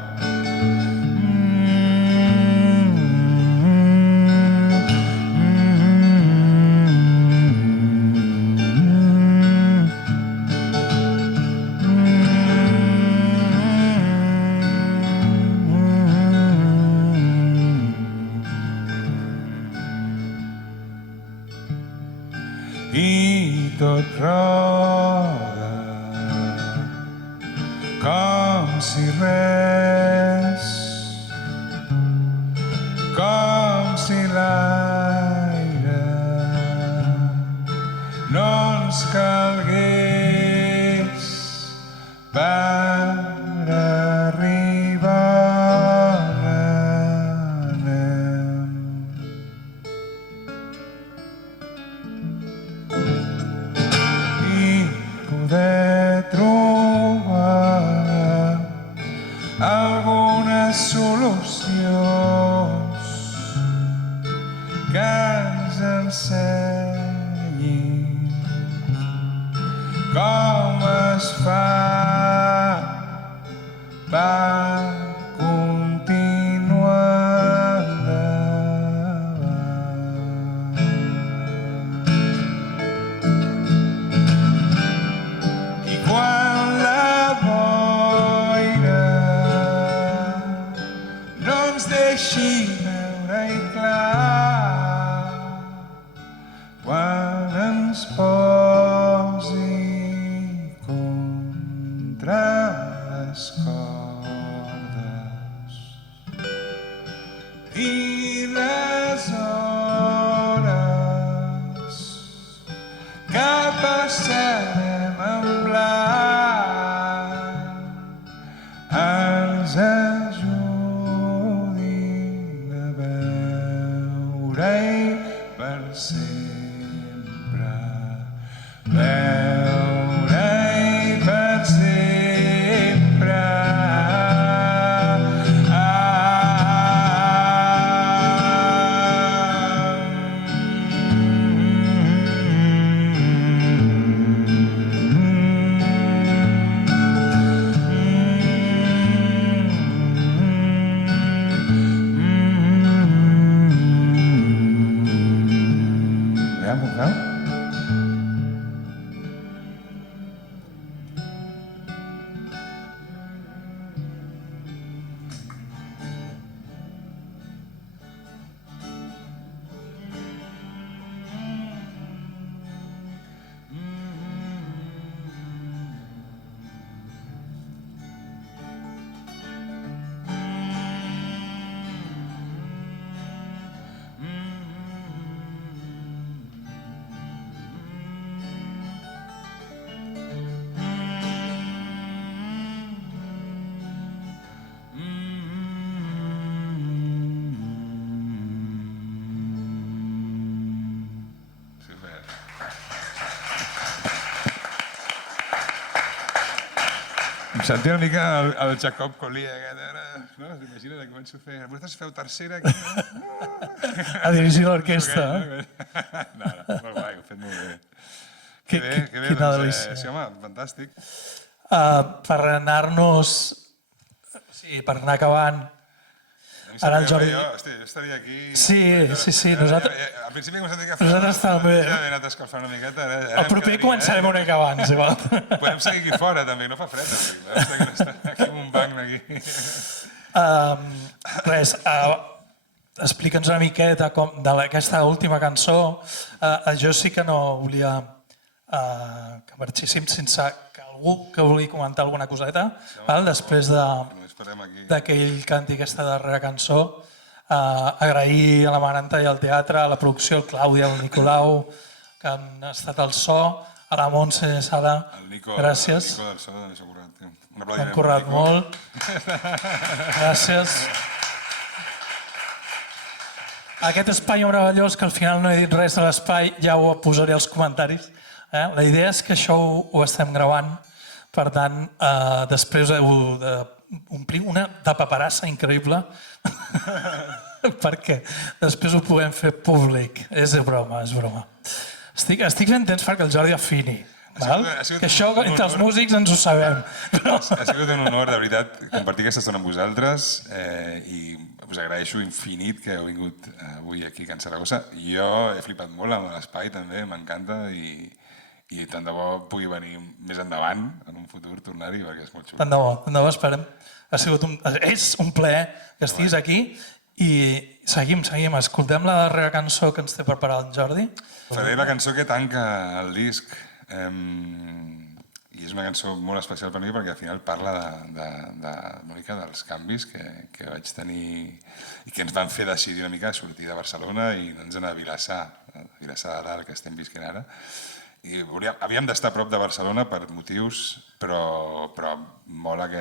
I tot roda com si res, com si l'aire no ens calgués. Va m'ensenyis com es fa per continuar endavant. I quan la boira no ens deixi veure-hi clar, quan ens posi contra les cordes i les hores que passarem en blanc ens ajudin a veure-hi per sempre, veure-hi per sempre. Ja, m'ho feu? Super. Em sentia una mica el Jacob Collier aquest, no? T'imagines que començo a fer... Vosaltres feu tercera aquí? A dirigir l'orquestra. No, molt guai, ho he fet molt bé. Que bé, quina doncs, delícia. sí, home, fantàstic. Per anar-nos... Sí, per anar acabant. Ara el Jordi... Jo estaria aquí... Sí. Nosaltres... Al principi hem començat a dir que... Nosaltres estàvem bé. Ja he anat a escalfar una miqueta. El proper començarem una mica abans, igual. Podem seguir aquí fora, també, no fa fred. Podem estar aquí en un banc, aquí. Res, explica'ns una miqueta d'aquesta última cançó. Jo sí que no volia que marxéssim sense que algú que vulgui comentar alguna coseta, val? Després que ell canti aquesta darrera cançó. Agrair a la Maranta i al teatre, a la producció, al Clàudia, al Nicolau, que han estat al so, a la Montse Sala, gràcies. El Nico del so també s'ha currat. Han currat molt. Gràcies. Aquest espai meravellós, que al final no he dit res de l'espai, ja ho posaré als comentaris. La idea és que això ho estem gravant, per tant, després heu d'omplir una de paperassa increïble perquè després ho puguem fer públic. És broma, és broma. Estic ben tens perquè el Jordi afini. Que això entre els músics ens ho sabem. Ha sigut un honor, de veritat, compartir aquesta estona amb vosaltres i us agraeixo infinit que heu vingut avui aquí a Can Saragossa. Jo he flipat molt amb l'espai també, m'encanta i tant de bo pugui venir més endavant en un futur, tornar-hi, perquè és molt xulo. Tant de bo, esperem. És un plaer que estiguis aquí i seguim. Escoltem la darrera cançó que ens té preparat el Jordi. Faré la cançó que tanca el disc i és una cançó molt especial per mi perquè al final parla una mica dels canvis que vaig tenir i que ens van fer decidir una mica sortir de Barcelona i no ens anar a Vilassar de Dalt, que estem visquent ara. I havíem d'estar a prop de Barcelona per motius, però mola que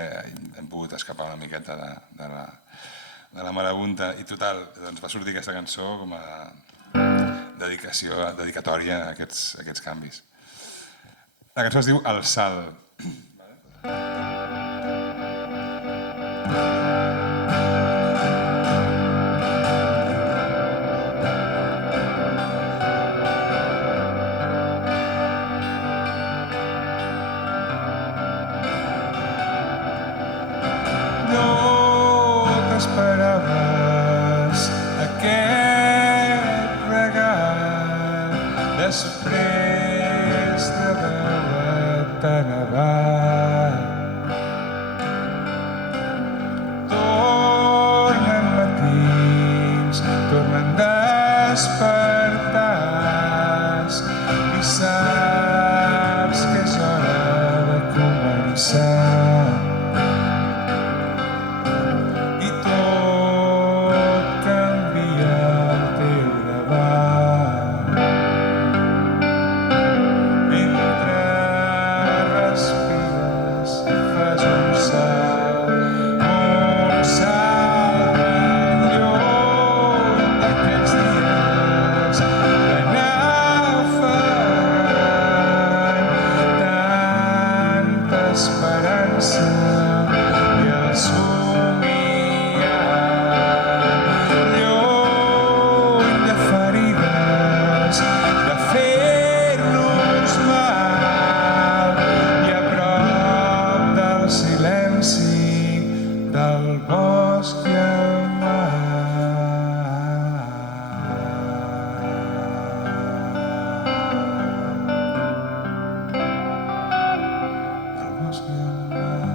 hem pogut escapar una miqueta de la marabunta. I total, doncs va sortir aquesta cançó com a dedicatòria a aquests canvis. La cançó es diu El Salt. després de veure-te nevar. Tornen matins, tornen despertars i saps que és hora de començar. I tot canvia al teu davant. Mentre respires i fas un salt lluny d'aquells dies de naufragant, tanta esperança i el somiar, lluny de ferides, de fer-nos mal i a prop del silenci del bosc i el mar. Del bosc i el mar.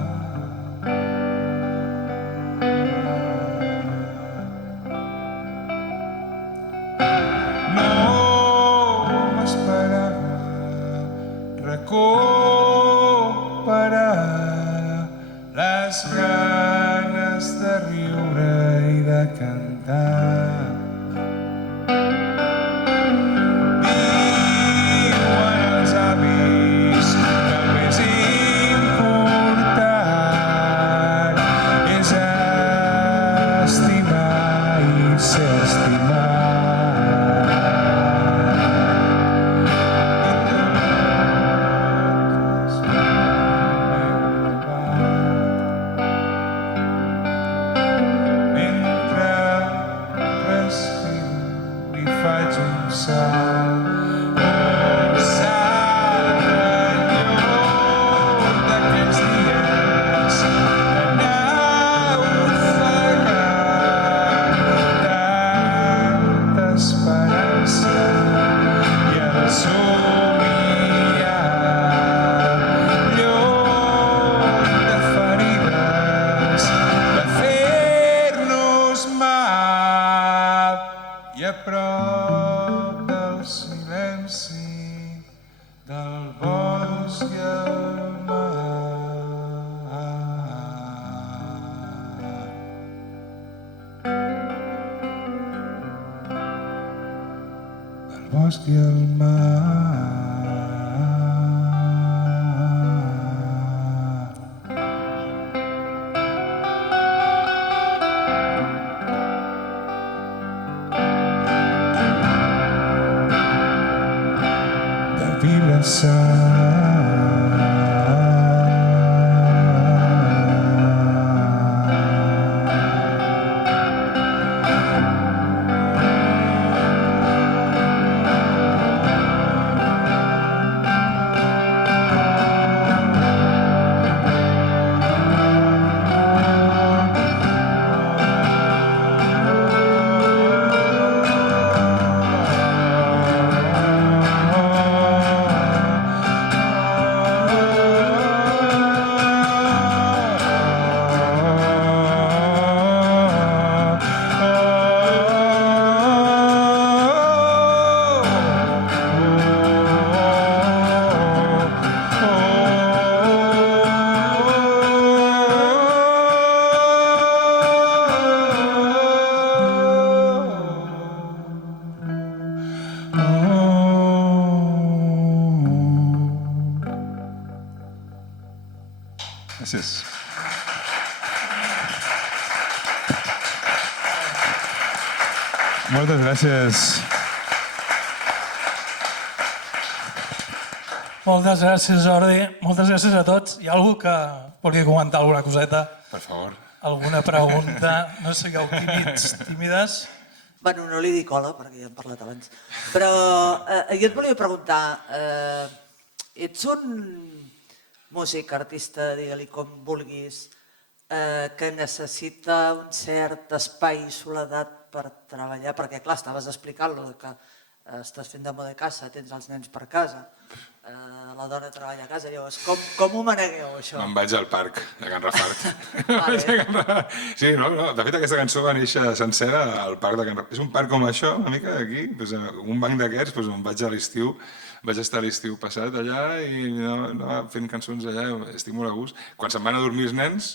No m'esperava recuperar les ganes de riure i de cantar. Diuen els avis que el més important és estimar i ser estimat. Mentre respiro i faig un salt lluny d'aquells dies de naufragant, tanta esperança i el somiar, lluny de ferides, de fer-nos mal i a prop del silenci del bosc i el mar. Del bosc i el mar. De Gràcies. Moltes gràcies. Moltes gràcies, Jordi. Moltes gràcies a tots. Hi ha algú que vulgui comentar alguna coseta? Per favor. Alguna pregunta? No sigueu tímids, tímides. Bueno, no li dic hola, perquè ja hem parlat abans. Però jo et volia preguntar, ets un músic, artista, digue-li com vulguis, que necessita un cert espai i soledat per treballar? Perquè, clar, estaves explicant-lo, que estàs fent d'amo de casa, tens els nens per casa, la dona treballa a casa, llavors com ho manegueu això? Me'n vaig al parc de Can Rafart. Vale. Sí, no, de fet aquesta cançó va néixer sencera al parc de Can Rafart. És un parc com això, una mica aquí, un banc d'aquests, on vaig a l'estiu, vaig estar l'estiu passat allà i anava fent cançons allà, estic molt a gust. Quan se'n van a dormir els nens,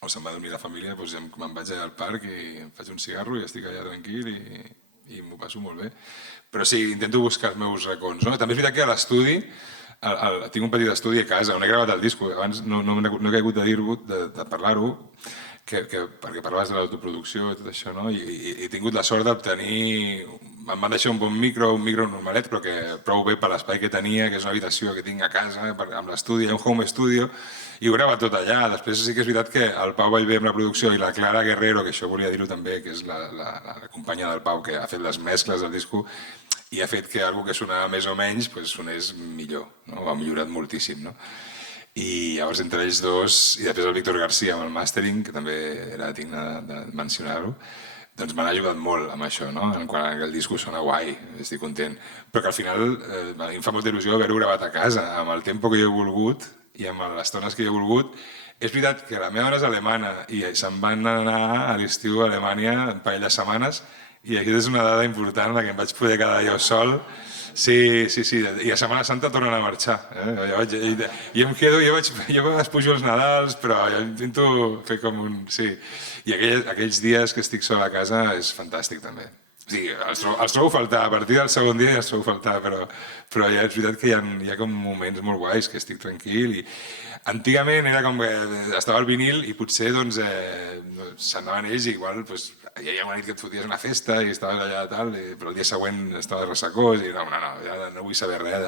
o se'n va a dormir la família, doncs me'n vaig allà al parc i em faig un cigarro i estic allà tranquil i m'ho passo molt bé. Però sí, intento buscar els meus racons. No? També és veritat que a l'estudi, tinc un petit estudi a casa on he gravat el disc, abans no he caigut de dir-ho, de parlar-ho, perquè parlaves de l'autoproducció i tot això, no? I he tingut la sort d'obtenir... Em van deixar un bon micro normalet, però que prou bé per l'espai que tenia, que és una habitació que tinc a casa, amb l'estudi, un home studio, i ho grava tot allà. Després sí que és veritat que el Pau Vallvé amb la producció i la Clara Guerrero, que això volia dir-ho també, que és la companya del Pau, que ha fet les mescles del disco i ha fet que algú que sonava més o menys sonés millor, no? Ho ha millorat moltíssim, no? I llavors entre ells dos, i després el Víctor García amb el mastering, que també era digne de mencionar-ho, doncs m'han ajudat molt amb això, no? Quan el disco sona guai, estic content. Però que al final a mi em fa molta il·lusió haver-ho gravat a casa, amb el tempo que jo he volgut i amb les tones que jo he volgut. És veritat que la meva dona és alemana i se'n van anar a l'estiu a Alemanya un parell de setmanes i aquesta és una dada important, que em vaig poder quedar jo sol. Sí, i a Setmana Santa tornen a marxar. Jo em quedo, jo a vegades pujo els Nadals, però jo intento fer com un... Sí. I aquells dies que estic sol a casa és fantàstic també. Sí, els trobo a faltar, a partir del segon dia ja els trobo a faltar, però ja és veritat que hi ha com moments molt guais que estic tranquil i antigament era com que estava al vinil i potser doncs s'anaven ells i igual doncs, hi havia una nit que et foties una festa i estaves allà tal, però el dia següent estaves ressecós i ja no vull saber res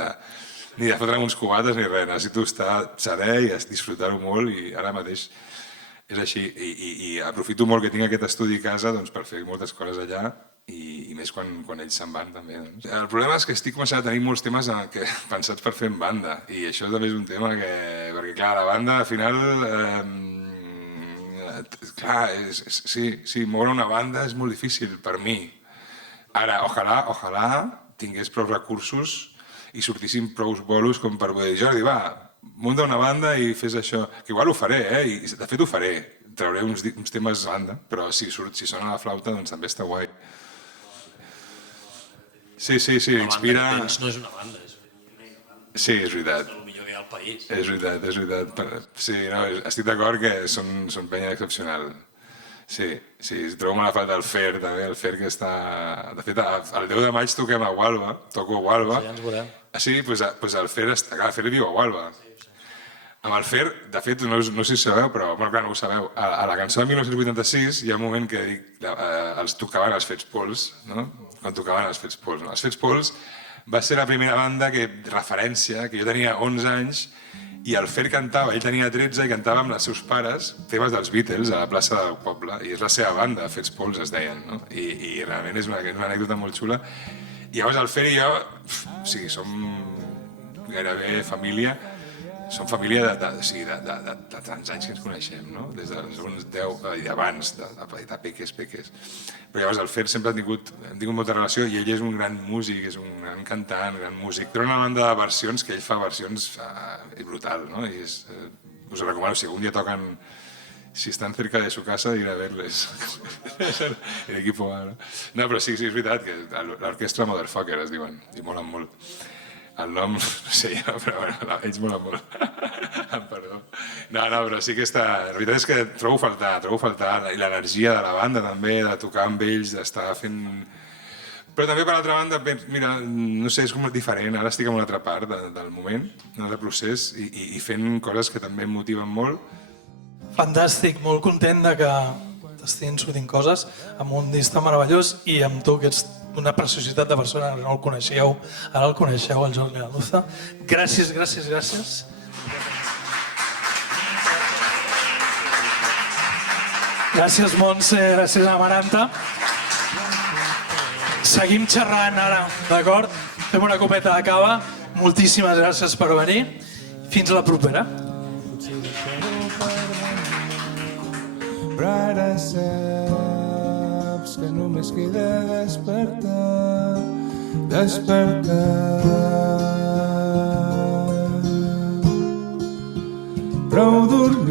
ni de fotre'm uns cubates ni res, necessito estar serè i disfrutar-ho molt i ara mateix és així i aprofito molt que tinc aquest estudi a casa doncs, per fer moltes coses allà i més quan ells se'n van també. Doncs. El problema és que estic començant a tenir molts temes pensats per fer en banda i això també és un tema perquè clar, la banda al final clar, sí, moure una banda és molt difícil per mi. Ara, ojalà tingués prou recursos i sortissin prou bolos com per poder dir Jordi, va, munta una banda i fes això, que igual ho faré, i de fet ho faré, trauré uns temes a banda, però si sona la flauta doncs també està guai. Sí, inspira... La banda que tens no és una banda, és Sí, és veritat. el millor que hi ha al país. És veritat. Sí, no, estic d'acord que són penya excepcional. Sí, trobo molt la falta del Fer, també, el Fer que està... De fet, el 10 de maig toquem a Gualba, toco a Gualba. Sí, ja ens veurem. Sí, doncs el Fer viu a Gualba. Amb el Fer, de fet, no sé si sabeu, però bueno, clar, no ho sabeu. A la cançó de 1986 hi ha un moment que els tocaven els Fets Pols, no? Quan tocaven els Fets Pols. Els Fets Pols va ser la primera banda referència, que jo tenia 11 anys, i el Fer cantava, ell tenia 13 i cantava amb els seus pares temes dels Beatles a la plaça del poble, i és la seva banda, Fets Pols es deien, no? I realment és una anècdota molt xula. I llavors el Fer i jo, som gairebé família, som família de tants anys que ens coneixem, no? Des dels uns 10 i abans, de peques. Però llavors el Fer sempre hem tingut molta relació i ell és un gran músic, és un gran cantant, un gran músic. Però una banda de versions, que ell fa versions brutal, no? I us ho recomano, si algun dia toquen, si estan cerca de su casa, ir a verles. El equipo A, no? No, però sí, és veritat que l'orquestra Motherfucker es diuen, i molen molt. El nom, no sé jo, però bueno, ells molen molt. Perdó. No, però sí que està... La veritat és que trobo a faltar i l'energia de la banda també, de tocar amb ells, d'estar fent... Però també per altra banda, mira, no sé, és com diferent, ara estic en una altra part del moment, un altre procés, i fent coses que també em motiven molt. Fantàstic, molt content de que t'estiguin sortint coses amb un disc tan meravellós i amb tu, que ets una preciositat de persona, no el coneixeu, ara el coneixeu, el Jordi Lanuza. Gràcies. Gràcies, Montse, gràcies, Amaranta. Seguim xerrant ara, d'acord? Fem una copeta de cava. Moltíssimes gràcies per venir. Fins a la propera. Però ara saps que només queda despertar despertar. Prou dormir